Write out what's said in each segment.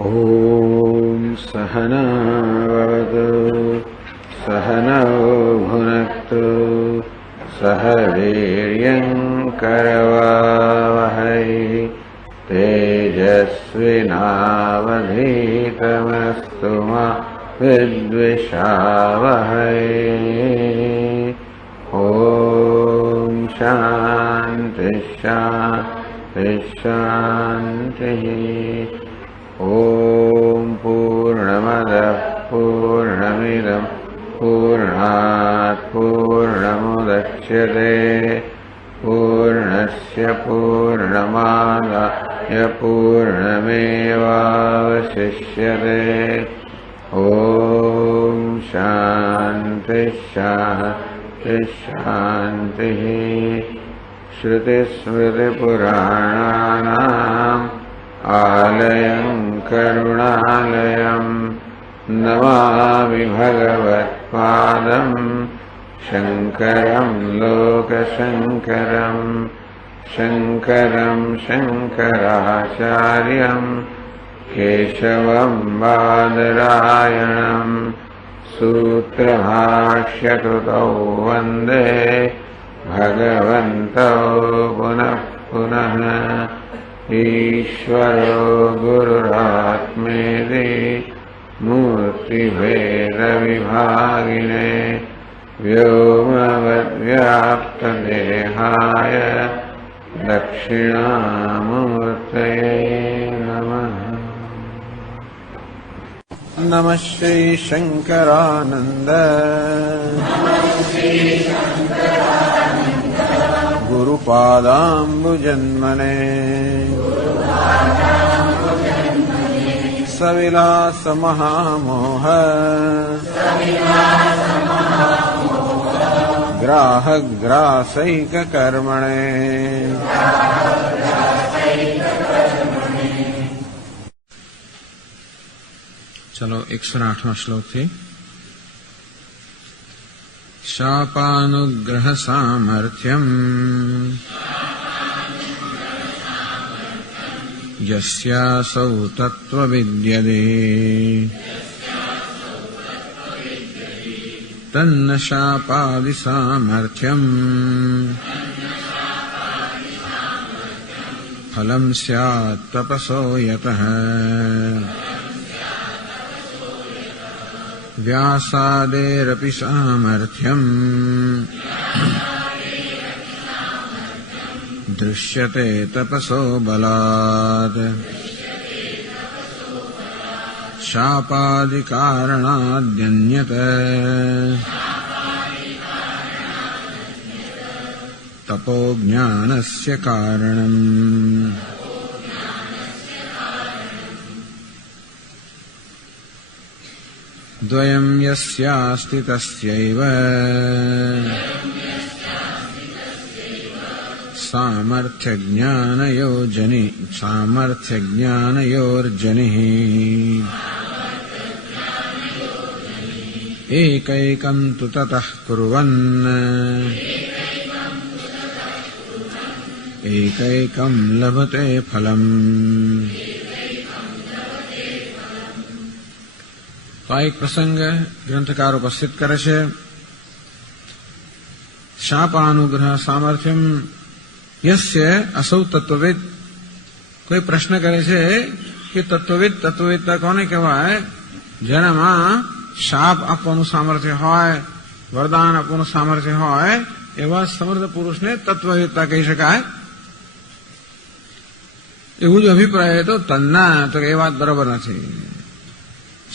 ॐ सहनावतु सहनौ भुनक्तु सह वीर्यङ्करवावहै तेजस्विनावधीतमस्तु मा विद्विषावहै। ॐ शान्ति शान्ति शान्तिः। ॐ पूर्णमदः पूर्णमिदं पूर्णात् पूर्णमुदच्यते पूर्णस्य पूर्णमादाय पूर्णमेवावशिष्यते। ॐ शान्ति शान्ति शान्तिः। श्रुतिस्मृतिपुराणानाम् आलयं करुणालयं नमामि भगवत्पादं शङ्करं लोकशङ्करं शङ्करं शङ्कराचार्यं केशवं बादरायणं सूत्रभाष्यकृतौ वन्दे भगवन्तौ पुनः पुनः। ईश्वरो गुरुरात्मेति मूर्तिभेदविभागिने व्योमवद्व्याप्तदेहाय दक्षिणामूर्तये नमः। नमः श्री शंकरानंद गुरुपादाम्बुजन्मने सविलास महामोह ग्राहग्रासैक कर्मणे। चलो 108वां श्लोक थी। शापानुग्रह सामर्थ्यम् यस्यासौ तत्त्वविद्यते तन्न शापादि सामर्थ्यम् फलं स्यात् तपसो यतः। व्यासादेरपि सामर्थ्यम् दृश्यते तपसो बलात् शापादिकारणाद्यन्यत तपोज्ञानस्य कारणम्। द्वयं यस्यास्ति तस्यैव सामर्थ्यज्ञानयोर्जनिः एकैकं तु ततः कुर्वन् एकैकं लभते फलम्। तो આ એક પ્રસંગ ગ્રંથકાર ઉપસ્થિત કરે છે। શાપાનુગ્રહ સામર્થ્યમ યસ્ય અસૌ તત્વવિદ। કોઈ પ્રશ્ન કરે છે કે તત્વવિદતા કોને કહેવાય? જેનામાં શાપ આપવાનું સામર્થ્ય હોય, વરદાન આપવાનું સામર્થ્ય હોય, એવા સમર્થ પુરુષને તત્વવિદતા કહી શકાય। એવું જ અભિપ્રાય તો તન્ના તો એ વાત બરાબર નથી।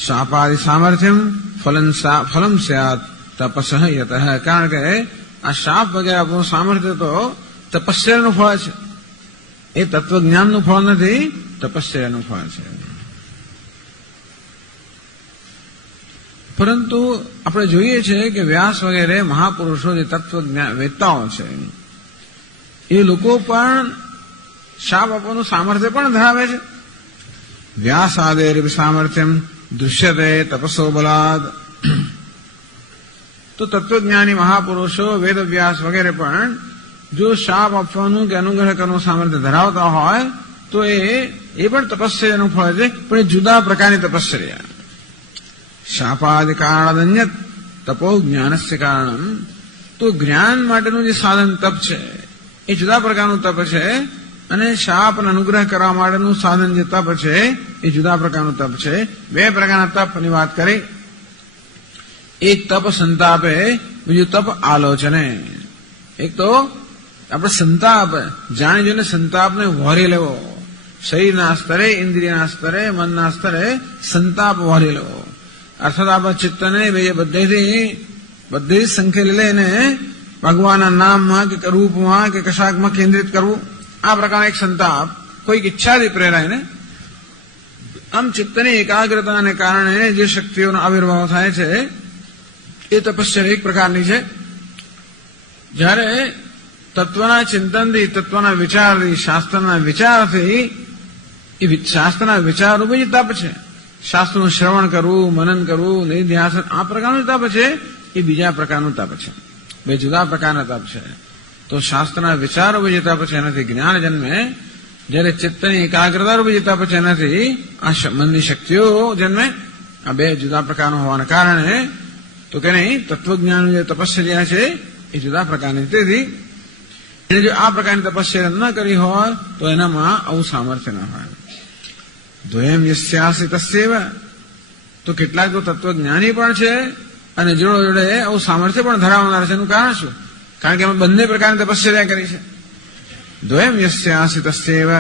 શાપાદિ સામર્થ્યમ ફલમ સ્યાત તપસઃ યતઃ। કારણ કે આ શાપ વગેરે આપણું સામર્થ્ય તો તપસ્યાનું ફળ છે, એ તત્વજ્ઞાનનું ફળ નથી, તપસ્યાનું ફળ છે। પરંતુ આપણે જોઈએ છીએ કે વ્યાસ વગેરે મહાપુરુષો જે તત્વજ્ઞાન વેતાઓ છે એ લોકો પણ શાપ આપવાનું સામર્થ્ય પણ ધરાવે છે। વ્યાસાદેર સામર્થ્યમ દૃશ્યતે તપસો બલાદ। તો તત્વજ્ઞાની મહાપુરુષો વેદવ્યાસ વગેરે પણ જો શાપ આપવાનું કે અનુગ્રહ કરવાનું સામર્થ્ય ધરાવતા હોય તો એ પણ તપશ્ચર્યાનું ફળ છે, પણ એ જુદા પ્રકારની તપશ્ચર્યા. શાપાદિ કારણાદન્યત તપો જ્ઞાનસ્ય કારણમ. તો જ્ઞાન માટેનું જે સાધન તપ છે એ જુદા પ્રકારનું તપ છે, અને શાપ અને અનુગ્રહ કરવા માટેનું સાધન જે તપ છે એ જુદા પ્રકારનું તપ છે. બે પ્રકારના તપની વાત કરી. એક તપ સંતાપે, બીજું તપ આલોચને. એક તો આપણે સંતાપ જાણી જોઈને સંતાપને વહોરી લેવો, શરીરના સ્તરે, ઇન્દ્રિયના સ્તરે, મનના સ્તરે સંતાપ વહોરી લેવો. અર્થાત આપણા ચિત્તને બધી સંકેલી લઈને ભગવાનના નામમાં કે રૂપમાં કે કશાકમાં કેન્દ્રિત કરવું. આ પ્રકારનો એક સંતાપ કોઈક ઈચ્છાથી પ્રેરાઈને. આમ ચિત્તની એકાગ્રતાને કારણે જે શક્તિઓનો આવિર્ભાવ થાય છે એ તપશ્ચર્યા એક પ્રકારની છે. જ્યારે તત્વના ચિંતનથી, તત્વના વિચારથી, શાસ્ત્રના વિચારથી, એ શાસ્ત્રના વિચાર રૂપે જે તપ છે, શાસ્ત્રનું શ્રવણ કરવું, મનન કરવું, નિધ્યાસન, આ પ્રકારનું તપ છે એ બીજા પ્રકારનું તપ છે. બે જુદા પ્રકારના તપ છે. તો શાસ્ત્રના વિચાર રૂપે જે તપ છે એનાથી જ્ઞાન જન્મે, જ્યારે ચિત્તની એકાગ્રતા રૂપે જે તપ છે એનાથી આ મનની શક્તિઓ જન્મે. આ બે જુદા પ્રકારનું હોવાના કારણે તો કે નહીં, તત્વજ્ઞાન જે તપશ્ચર્યા છે એ જુદા પ્રકારની. તેથી એને જો આ પ્રકારની તપશ્ચર્યા ન કરી હોય તો એનામાં આવું સામર્થ્ય ન હોય. દ્વયમ યસ્યાસી તસ્યૈવ. તો કેટલાક તો તત્વજ્ઞાની પણ છે અને જોડે જોડે આવું સામર્થ્ય પણ ધરાવનાર છે. એનું કારણ શું? કારણ કે અમે બંને પ્રકારની તપશ્ચર્યા કરી છે. દ્વયમ યસ્યાસી તસ્યૈવ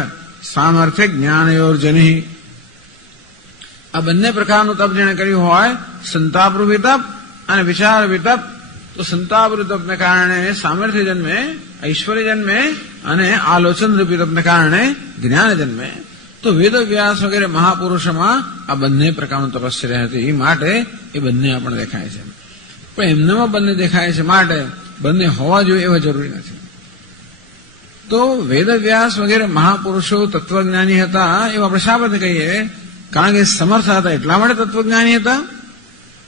સામર્થ્ય જ્ઞાનયોર્જની. આ બંને પ્રકારનું તપ જેને કર્યું હોય, સંતાપરૂપી તપ અને વિચારરૂપી તપ. તો સંતાપરૂપી તપને કારણે સામર્થ્ય જન્મે, ઐશ્વર્ય જન્મે, અને આલોચનરૂપી તપને કારણે જ્ઞાન જન્મે. તો વેદ વ્યાસ વગેરે મહાપુરુષોમાં આ બંને પ્રકારનું તપશ્ચર્યા હતી. એ માટે એ બંને આપણને દેખાય છે. પણ એમનામાં બંને દેખાય છે માટે બંને હોવા જોઈએ એવા જરૂરી નથી. તો વેદ વ્યાસ વગેરે મહાપુરુષો તત્વજ્ઞાની હતા એવું આપણે શા માટે કહીએ? કારણ કે સમર્થ હતા એટલા માટે તત્વજ્ઞાની હતા?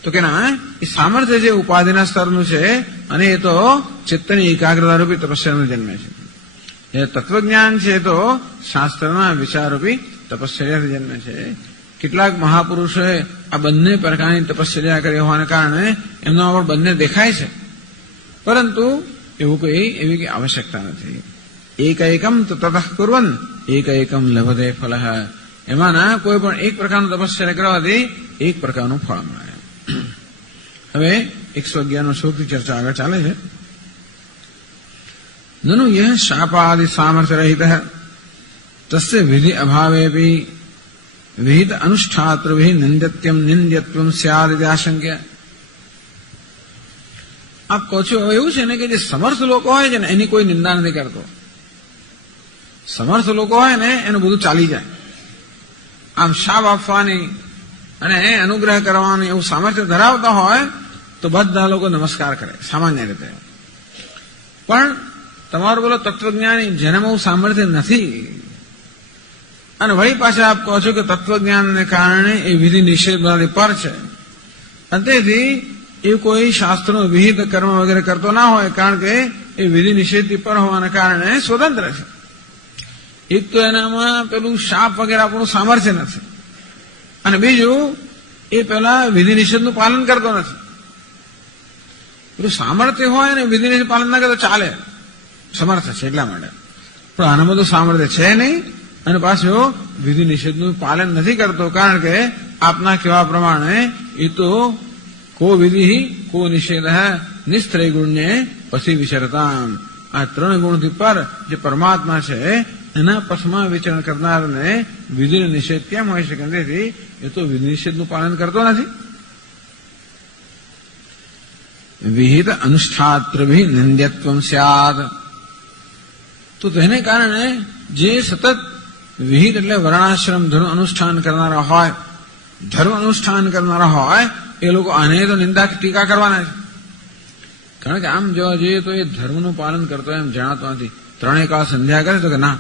તો કે ના, એ સામર્થ્ય જે ઉપાધિના સ્તરનું છે અને એ તો ચિત્તની એકાગ્રતા રૂપી તપસ્યાનું જન્મે છે. એ તત્વજ્ઞાન છે તો શાસ્ત્રના વિચારરૂપી તપશ્ચર્યાથી જન્મે છે. કેટલાક મહાપુરુષોએ આ બંને પ્રકારની તપશ્ચર્યા કરી હોવાને કારણે એમના પર બંને દેખાય છે, પરંતુ એવી કઈ આવશ્યકતા નથી. એકમ તો તતઃ કુર્વન એકમ લભતે ફલઃ. એમાંના કોઈ પણ એક પ્રકારનું તપશ્ચર્યા કરવાથી એક પ્રકારનું ફળ મળે. હવે 111 શ્લોકની ચર્ચા આગળ ચાલે છે. નનુ યહ શાપાદિ સામર્થ્ય રહિત તસ્ય વિધિ અભાવેપી વિહિત અનુષ્ઠાતૃભિ નિંદ્યત્વમ સ્યાદ આશંક્ય. આપ કહો છો એવું છે ને કે જે સમર્થ લોકો હોય છે ને એની કોઈ નિંદા નથી કરતો. સમર્થ લોકો હોય ને એનું બધું ચાલી જાય. આમ શાપ આપવાની અને અનુગ્રહ કરવાની એવું સામર્થ્ય ધરાવતા હોય તો બધા લોકો નમસ્કાર કરે સામાન્ય રીતે. પણ તમારું બોલો તત્વજ્ઞાની જેનામાં એવું સામર્થ્ય નથી, અને વળી પાછા આપ કહો છો કે તત્વજ્ઞાનને કારણે એ વિધિ નિષેધવાળી પર છે, અને તેથી એ કોઈ શાસ્ત્રનો વિહિત કર્મ વગેરે કરતો ના હોય, કારણ કે એ વિધિ નિષેધથી પર હોવાના કારણે સ્વતંત્ર છે. એક તો એનામાં પેલું શાપ વગેરે આપણું સામર્થ્ય નથી, અને બીજું એ પેલા વિધિ નિષેધનું પાલન કરતો નથી. પેલું સામર્થ્ય હોય ને વિધિ નિષેધ પાલન ના કરતો ચાલે, સમર્થ છે એટલા માટે. પણ આના બધું સામર્થ્ય છે નહીં, અને પાછું વિધિ નિષેધનું પાલન નથી કરતો, કારણ કે આપના કહેવા પ્રમાણે એ તો કો વિધિ કો નિષેધ નિસ્ત્રય ગુણ્ય પછી વિચરતામ. આ ત્રણ ગુણથી પર જે પરમાત્મા છે એના પથમાં વિચરણ કરનારને વિધિ નિષેધ કેમ હોય શકે? તેથી એ તો વિધિ નિષેધનું પાલન કરતો નથી. વિહિત અનુષ્ઠાત્રભિ નિંદ્યત્વમ સ્યાદ. તો તેને કારણે જે સતત વિહિત એટલે વર્ણાશ્રમ ધર્મ અનુષ્ઠાન કરનારા હોય, ધર્મ અનુષ્ઠાન કરનારા હોય એ લોકો આને તો નિંદા ટીકા કરવાના છે. કારણ કે આમ જોવા જઈએ તો એ ધર્મનું પાલન કરતો એમ જણાતો નથી. ત્રણેય કાળ સંધ્યા કરે તો કે ના,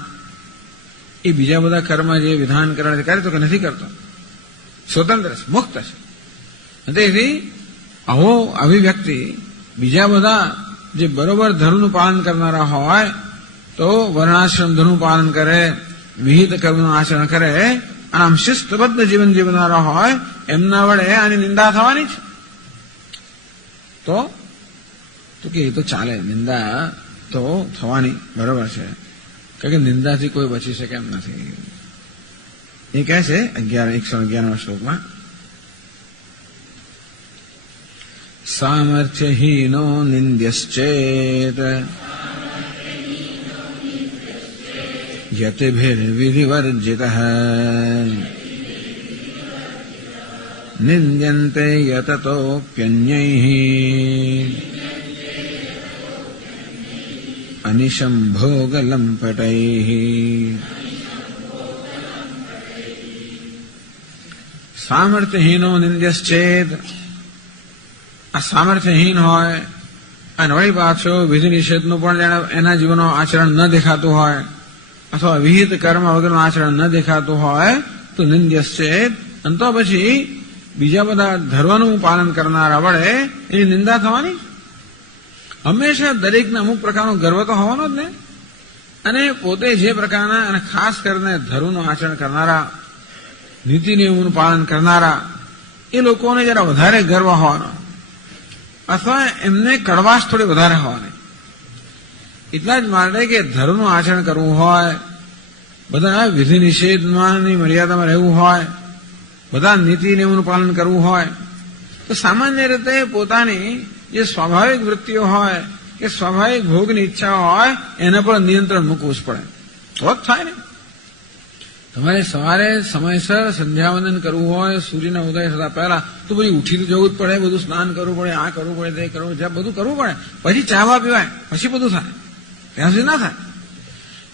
એ બીજા બધા કર્મ જે વિધાન કરે તો કે નથી કરતો, સ્વતંત્ર છે, મુક્ત છે. તેથી આવી વ્યક્તિ બીજા બધા જે બરોબર ધર્મનું પાલન કરનારા હોય તો વર્ણાશ્રમ ધર્મનું પાલન કરે, વિહિત કર્મનું આચરણ કરે અને આમ શિસ્તબદ્ધ જીવન જીવનારા હોય એમના વડે આની નિંદા થવાની છે. તો કે એ તો ચાલે, નિંદા તો થવાની બરોબર છે, કારણ કે નિંદાથી કોઈ બચી શકે એમ નથી. એ કહે છે 111 શ્લોકમાં, સામર્થ્યહીનો નિંદ્યશ્ચેત યતિભિર્વિધિવર્જિતઃ નિંદ્યન્તે યતતોપ્યન્યૈઃ અનિશં ભોગલંપટૈઃ. સામર્થ્યહીનો નિંદ્યશ્ચેત, આ સામર્થ્યહીન હોય અને વળી પાછો વિધિ નિષેધનું પણ એના જીવનનો આચરણ ન દેખાતું હોય અથવા વિહિત કર્મ વગરનું આચરણ ન દેખાતું હોય તો નિંદ્યશ્ચેત, અને તો પછી બીજા બધા ધર્મનું પાલન કરનારા વડે એની નિંદા થવાની. હંમેશા દરેકને અમુક પ્રકારનો ગર્વ તો હોવાનો જ ને, અને પોતે જે પ્રકારના અને ખાસ કરીને ધર્મનું આચરણ કરનારા, નીતિ નિયમોનું પાલન કરનારા એ લોકોને જરા વધારે ગર્વ હોવાનો અથવા એમને કડવાશ થોડી વધારે હોવાની. એટલા જ માટે કે ધર્મનું આચરણ કરવું હોય, બધા વિધિ નિષેધની મર્યાદામાં રહેવું હોય, બધા નીતિ નિયમોનું પાલન કરવું હોય તો સામાન્ય રીતે પોતાની જે સ્વાભાવિક વૃત્તિઓ હોય કે સ્વાભાવિક ભોગની ઈચ્છા હોય એના પર નિયંત્રણ મૂકવું જ પડે, તો જ થાય ને. તમારે સવારે સમયસર સંધ્યાવંદન કરવું હોય, સૂર્યના ઉદય થતા પહેલા, તો પછી ઉઠી તો જવું જ પડે, બધું સ્નાન કરવું પડે, આ કરવું પડે, તે કરવું, જ્યાં બધું કરવું પડે, પછી ચાવા પીવાય, પછી બધું થાય, ત્યાં સુધી ના થાય.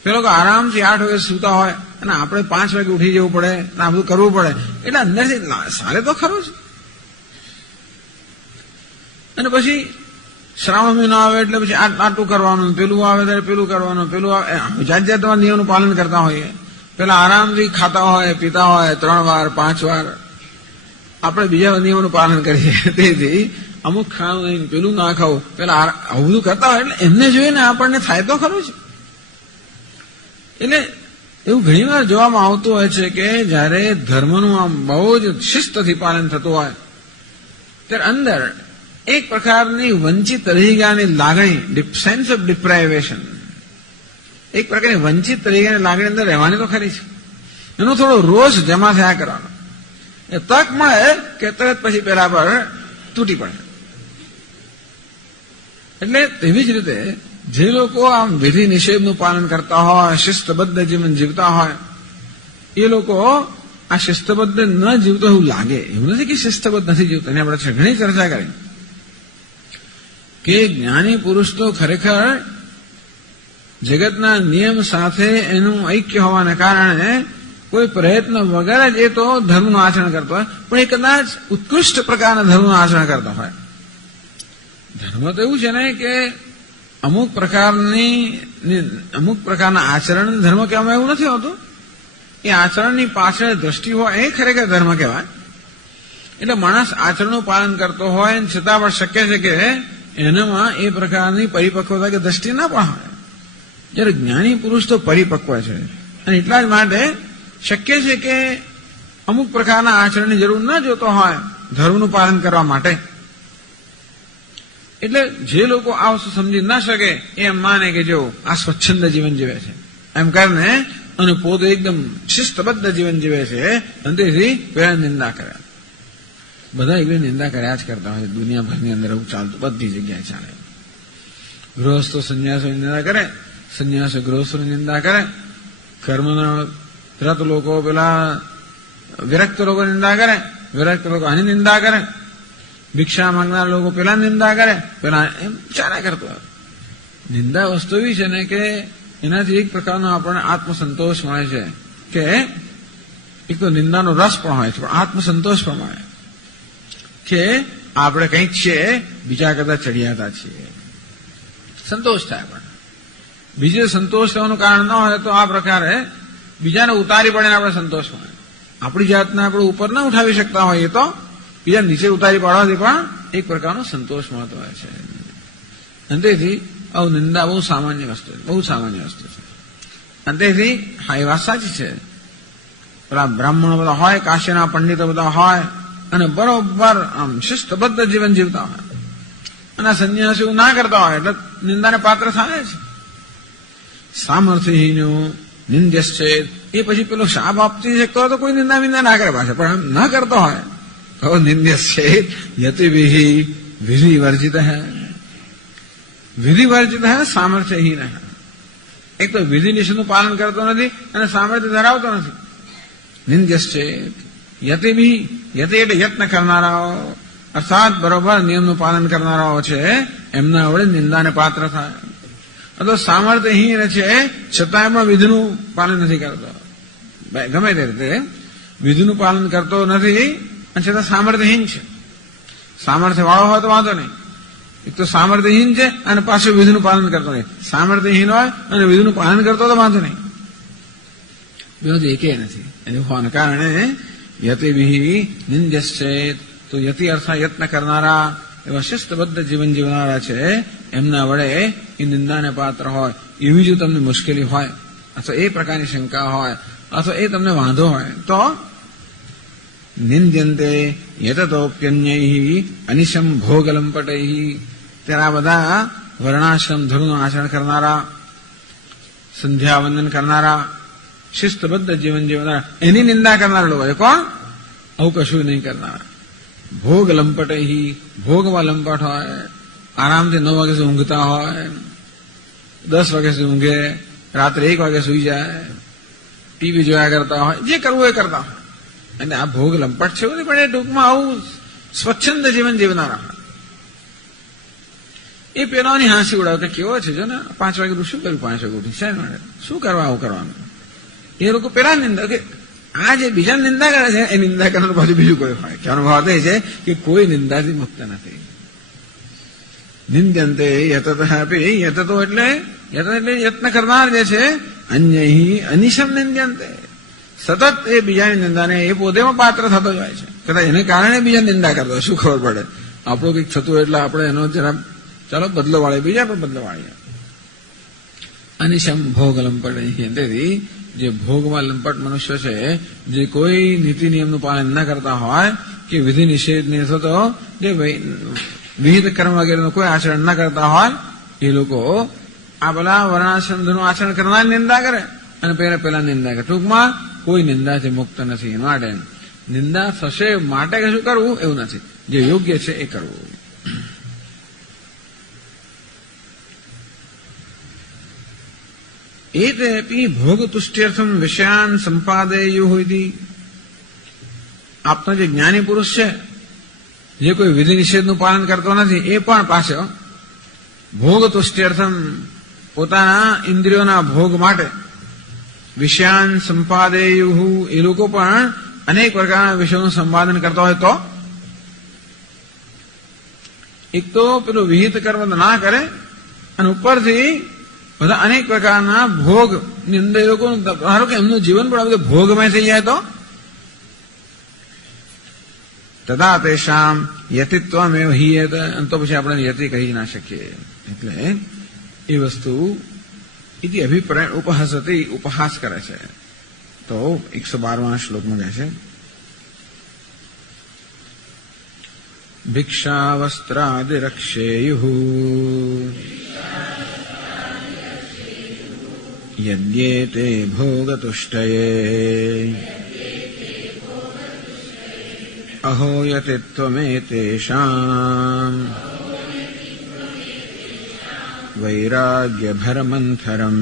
પેલો આરામથી 8 વાગે સૂતા હોય અને આપણે 5 વાગે ઉઠી જવું પડે, આ બધું કરવું પડે, એટલે અંદરથી સારે તો ખરું છે. અને પછી શ્રાવણ મહિનો આવે એટલે પછી આટલું કરવાનું, પેલું આવે ત્યારે પેલું કરવાનું, પેલું આવે, જાત જાતના નિયમનું પાલન કરતા હોઈએ. પેલા આરામથી ખાતા હોય, પીતા હોય, 3 વાર 5 વાર, આપણે બીજા નિયમોનું પાલન કરીએ. તેથી અમુક ખાવું નહીં, પેલું ના ખાવું, પેલા આવું બધું કરતા હોય એટલે એમને જોઈને આપણને થાય તો ખરું છે. એટલે એવું ઘણી વાર જોવામાં આવતું હોય છે કે જયારે ધર્મનું આમ બહુ જ શિસ્તથી પાલન થતું હોય ત્યારે અંદર એક પ્રકારની વંચિત રહી ગયાની લાગણી, સેન્સ ઓફ ડિપ્રાઇવેશન, એક પ્રકારની વંચિત રહી ગયાની લાગણી અંદર રહેવાની તો ખરી છે. એનો થોડો રોષ જમા થયા કરવાનો, એ તક મળે કે તરત પછી પેલા પર તૂટી પડે. એટલે તેવી જ રીતે જે લોકો આમ વિધિ નિષેધનું પાલન કરતા હોય, શિસ્તબદ્ધ જીવન જીવતા હોય, એ લોકો આ શિસ્તબદ્ધ ન જીવતો એવું લાગે, એવું નથી કે શિસ્તબદ્ધ નથી જીવતો. એની આપણે ઘણી ચર્ચા કરી કે જ્ઞાની પુરુષ તો ખરેખર જગતના નિયમ સાથે એનું ઐક્ય હોવાને કારણે કોઈ પ્રયત્ન વગર જ એ તો ધર્મનું આચરણ કરતો હોય, પણ એ કદાચ ઉત્કૃષ્ટ પ્રકારના ધર્મનું આચરણ કરતો હોય. ધર્મ તો એવું છે ને કે અમુક પ્રકારના આચરણ ધર્મ કહેવામાં એવું નથી હોતું. એ આચરણની પાછળ દ્રષ્ટિ હોય એ ખરેખર ધર્મ કહેવાય. એટલે માણસ આચરણનું પાલન કરતો હોય છતાં પણ શક્ય છે કે એનામાં એ પ્રકારની પરિપક્વતા કે દ્રષ્ટિ ના પણ હોય. જ્યારે જ્ઞાની પુરુષ તો પરિપક્વ છે અને એટલા જ માટે શક્ય છે કે અમુક પ્રકારના આચરણની જરૂર ન જોતો હોય ધર્મનું પાલન કરવા માટે. એટલે જે લોકો આ વસ્તુ સમજી ના શકે એમ માને કે જો આ સ્વચ્છંદ જીવન જીવે છે એમ કરીને અને પોતે એકદમ શિસ્તબદ્ધ જીવન જીવે છે અને તેથી પેલા નિંદા કરે. બધા એકલી નિંદા કર્યા જ કરતા હોય દુનિયાભરની અંદર, એવું ચાલતું બધી જગ્યાએ ચાલે. ગૃહસ્થો સંન્યાસોની નિંદા કરે, સંન્યાસો ગૃહસ્થોની નિંદા કરે, કર્મના તરત લોકો પેલા વિરક્ત લોકો નિંદા કરે, વિરક્ત લોકો આની નિંદા કરે, ભિક્ષા માંગનાર લોકો પેલા નિંદા કરે, પેલા એમ ચાલ્યા કરતો. નિંદા વસ્તુ એવી છે ને કે એનાથી એક પ્રકારનો આપણને આત્મસંતોષ મળે છે કે એક તો નિંદાનો રસ પણ હોય છે પણ આત્મસંતોષ પણ મળે કે આપણે કંઈક છીએ બીજા કરતા ચડિયાતા છીએ, સંતોષ થાય. પણ બીજે સંતોષ થવાનું કારણ ન હોય તો આ પ્રકારે બીજાને ઉતારી પડે આપણે સંતોષ મળે. આપણી જાતને આપણે ઉપર ના ઉઠાવી શકતા હોઈએ તો બીજા નીચે ઉતારી પાડવાથી પણ એક પ્રકારનો સંતોષ મળતો હોય છે. અને તેથી આવું નિંદા બહુ સામાન્ય વસ્તુ છે, બહુ સામાન્ય વસ્તુ છે. અને તેથી હા એ વાત સાચી છે. પેલા બ્રાહ્મણો બધા હોય, કાશીના પંડિતો બધા હોય અને બરોબર આમ શિસ્તબદ્ધ જીવન જીવતા હોય અને સંન્યાસીઓ ના કરતા હોય એટલે નિંદાને પાત્ર થાય છે. સામર્થ્યહીનો નિંદ્યશ્ચે એ પછી પેલો શાપ આપતી શકતો હોય તો કોઈ નિંદા વિંદા ના કરે પાછા, પણ આમ ના કરતો હોય તો નિંદ્યશ્ચે યતિભિઃ વિધિ વર્જિત હૈ. વિધિ વર્જિત હૈ સામર્થ્યહીન હૈ. એક તો વિધિ નિષેધનું પાલન કરતો નથી અને સામર્થ્ય ધરાવતો નથી. નિંદ્યશ્ચે યતિભિઃ, યતિ એટલે યત્ન કરનારાઓ અર્થાત બરોબર નિયમનું પાલન કરનારાઓ છે એમના વડે નિંદાને પાત્ર થાય. તો સામર્થ્યહીન છે છતાં એમાં વિધિનું પાલન નથી કરતો, ગમે તે રીતે વિધિનું પાલન કરતો નથી અને છતાં સામર્થ્યહીન છે. સામર્થ્ય વાળો હોય તો વાંધો નહીં, એક તો સામર્થ્યહીન છે અને પાછું વિધિનું પાલન કરતો નહીં. સામર્થ્યહીન હોય અને વિધિનું પાલન કરતો તો વાંધો નહીં, બધું એકે નથી. એવું હોવાને કારણે યતિભિઃ નિંદ્યશ્ચેત, તો યતિ અર્થાત યત્ન કરનારા એવા શિસ્તબદ્ધ જીવન જીવનારા છે એમના વડે એ નિંદાને પાત્ર હોય. એવી જો તમને મુશ્કેલી હોય અથવા એ પ્રકારની શંકા હોય અથવા એ તમને વાંધો હોય તો નિંદ્યંતે યતતોપ્યન્યૈઃ અનિશમ ભોગલંપટૈઃ. ત્યારે આ બધા વર્ણાશ્રમ ધર્મનું આચરણ કરનારા, સંધ્યાવંદન કરનારા, શિસ્તબદ્ધ જીવન જીવનારા એની નિંદા કરનારા લોકો છે. કોણ? આવું કશું નહીં કરનારા. ભોગ લંપટૈઃ, ભોગમાં લંપટ હોય, આરામથી 9 વાગે સુધી ઊંઘતા હોય, 10 વાગ્યા સુધી ઊંઘે, રાત્રે 1 વાગે સુઈ જાય, ટીવી જોયા કરતા હોય, જે કરવું એ કરતા હોય. અને આ ભોગ લંપટ છે પણ એ ટૂંકમાં આવું સ્વચ્છંદ જીવન જીવનારા હોય. એ પેલાની હાંસી ઉડાવે કે કેવો છે જો ને 5 વાગે શું કર્યું, 5 વાગે ઉઠી સાહેબ શું કરવા આવું કરવાનું. એ લોકો પેલા નિંદા કે આ જે બીજા નિંદા કરે છે એ નિંદા કરનાર પાછું બીજું કોઈ હોય. કહેવાનો ભાવ એ છે કે કોઈ નિંદાથી મુક્ત નથી. નિંદ્યંતે યતત આપી, યતતો એટલે યત્ન કરનાર જે છે, અન્યૈઃ અનિશમ નિંદ્યંતે, સતત એ બીજાની નિંદાને એ પોતેમાં પાત્ર થતો જાય છે. કદાચ એને કારણે બીજા નિંદા કરતો શું ખબર પડે. આપણું કંઈક થતું એટલે આપણે એનો જરા ચાલો બદલો વાળીએ, બીજા પણ બદલો વાળીએ. અનિશમ ભોગ લંપટ. તેથી જે ભોગમાં લંપટ મનુષ્ય છે, જે કોઈ નીતિ નિયમનું પાલન ન કરતા હોય કે વિધિ નિષેધની અથવા જે વિહિત કર્મ વગેરેનું કોઈ આચરણ ન કરતા હોય એ લોકો આ બધા વર્ણાશ્રમનું આચરણ કરનાર નિંદા કરે અને પેલા નિંદા કરે. ટૂંકમાં કોઈ નિંદાથી મુક્ત નથી. માટે નિંદા થશે માટે કશું કરવું એવું નથી, જે યોગ્ય છે એ કરવું. એતેપી ભોગ તુષ્ટ્યર્થમ વિષયાન સંપાદેયુઃ ઇતિ. આપનો જે જ્ઞાની પુરુષ છે, જે કોઈ વિધિ નિષેધનું પાલન કરતો નથી, એ પણ પાછો ભોગ તુષ્ટ્યર્થમ પોતાના ઇન્દ્રિયોના ભોગ માટે વિષયાન સંપાદેયુઃ, એ લોકો પણ અનેક પ્રકારના વિષયોનું સંપાદન કરતા હોય તો એક તો પેલું વિહિત કર્મ ના કરે અને ઉપરથી બધા અનેક પ્રકારના ભોગ ની અંદર એ લોકો ધારો કે એમનું જીવન પણ બધું ભોગમય થઈ જાય તો તદા તેષામ યતિત્વમેવ હિયેત. તો પછી આપણે યતિ કહી ના શકીએ. એટલે એ વસ્તુ ઇતિ અભિપ્રાય ઉપહાસતી, ઉપહાસ કરે છે. તો 112મા શ્લોકમાં કહે છે ભિક્ષાવસ્ત્રાદિરક્ષેયુઃ યદ્યેતે ભોગતુષ્ટયે અહો યતિત્વમેતેષાં વૈરાગ્યભરમંથરમ.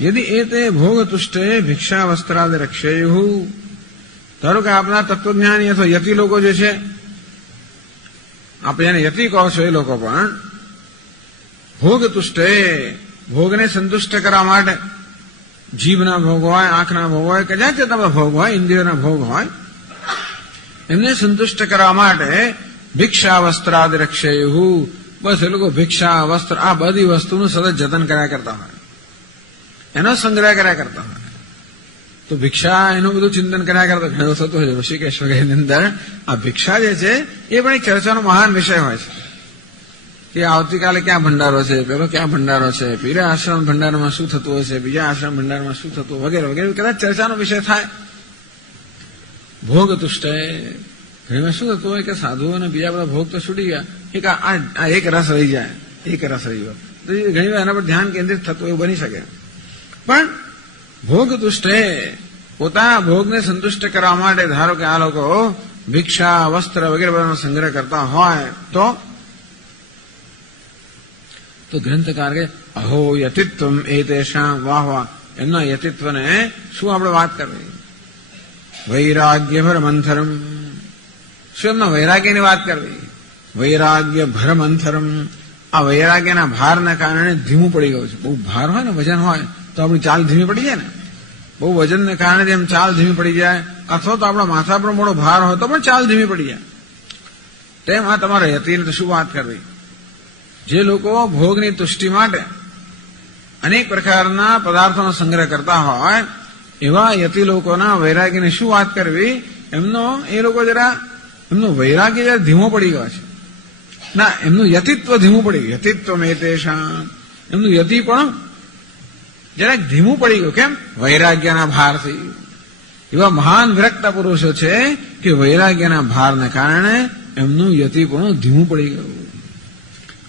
યદિ એતે ભોગતુષ્ટે ભિક્ષાવસ્ત્રાદિરક્ષેયુઃ. ધારો કે આપના તત્વજ્ઞાની અથવા યતિ લોકો જે છે, આપણે જેને યતિ કહો છો, એ લોકો પણ ભોગતુષ્ટે, ભોગને સંતુષ્ટ કરવા માટે, જીભના ભોગ હોય, આંખના ભોગ હોય, કદાચ તમારા ભોગ હોય, ઇન્દ્રિયોના ભોગ હોય, એમને સંતુષ્ટ કરવા માટે ભિક્ષાવસ્ત્રાદિરક્ષેયુઃ, બસ એ લોકો ભિક્ષા, વસ્ત્ર આ બધી વસ્તુનું સતત જતન કર્યા કરતા હોય, એનો સંગ્રહ કર્યા કરતા હોય. તો ભિક્ષા એનું બધું ચિંતન કર્યા કરતા ઘણો થતો હોય. ઋષિકેશ વગેરેની અંદર આ ભિક્ષા જે છે એ પણ એક ચર્ચાનો મહાન વિષય હોય છે. કે આવતીકાલે ક્યાં ભંડારો છે, પેલો ક્યાં ભંડારો છે, પેલા આશ્રમ ભંડારમાં શું થતું હશે, બીજા આશ્રમ ભંડારમાં શું થતું વગેરે વગેરે કદાચ ચર્ચાનો વિષય થાય. ભોગ તુષ્ટ ઘણીવાર શું થતું હોય કે સાધુઓને બીજા બધા ભોગ તો છૂટી ગયા, એક રસ રહી જાય, એક રસ રહી ગયો, તો ઘણી વાર એના પર ધ્યાન કેન્દ્રિત થતું એવું બની શકે. પણ ભોગ તુષ્ટ પોતાના ભોગને સંતુષ્ટ કરવા માટે ધારો કે આ લોકો ભિક્ષા વસ્ત્ર વગેરે બધાનો સંગ્રહ કરતા હોય તો ગ્રંથકાર કે અહો યતિત્વમ એતેષાં વાહ વાહ, એમના યતિત્વને શું આપણે વાત કરવી. વૈરાગ્ય ભરમંથરમ, શું એમના વૈરાગ્યની વાત કરવી. વૈરાગ્ય ભરમંથરમ, આ વૈરાગ્યના ભારના કારણે ધીમું પડી ગયું છે. બહુ ભાર હોય ને, વજન હોય તો આપણી ચાલ ધીમી પડી જાય ને. બહુ વજનને કારણે જેમ ચાલ ધીમી પડી જાય, અથવા તો આપણા માથા પર મોટો ભાર હોય તો પણ ચાલ ધીમી પડી જાય, તેમ આ તમારા યતિને તો શું વાત કરવી. જે લોકો ભોગની તુષ્ટિ માટે અનેક પ્રકારના પદાર્થોનો સંગ્રહ કરતા હોય એવા યતિ લોકોના વૈરાગ્યની શું વાત કરવી. એમનું વૈરાગ્ય જરા ધીમો પડી ગયો છે. ના, એમનું યતિત્વ ધીમું પડી ગયું. યતિત્વ મેતેષાં, એમનું યતિ પણ જરાક ધીમું પડી ગયું. કેમ? વૈરાગ્યના ભારથી. એવા મહાન વિરક્ત પુરુષો છે કે વૈરાગ્યના ભારને કારણે એમનું યતિ પણ ધીમું પડી ગયું.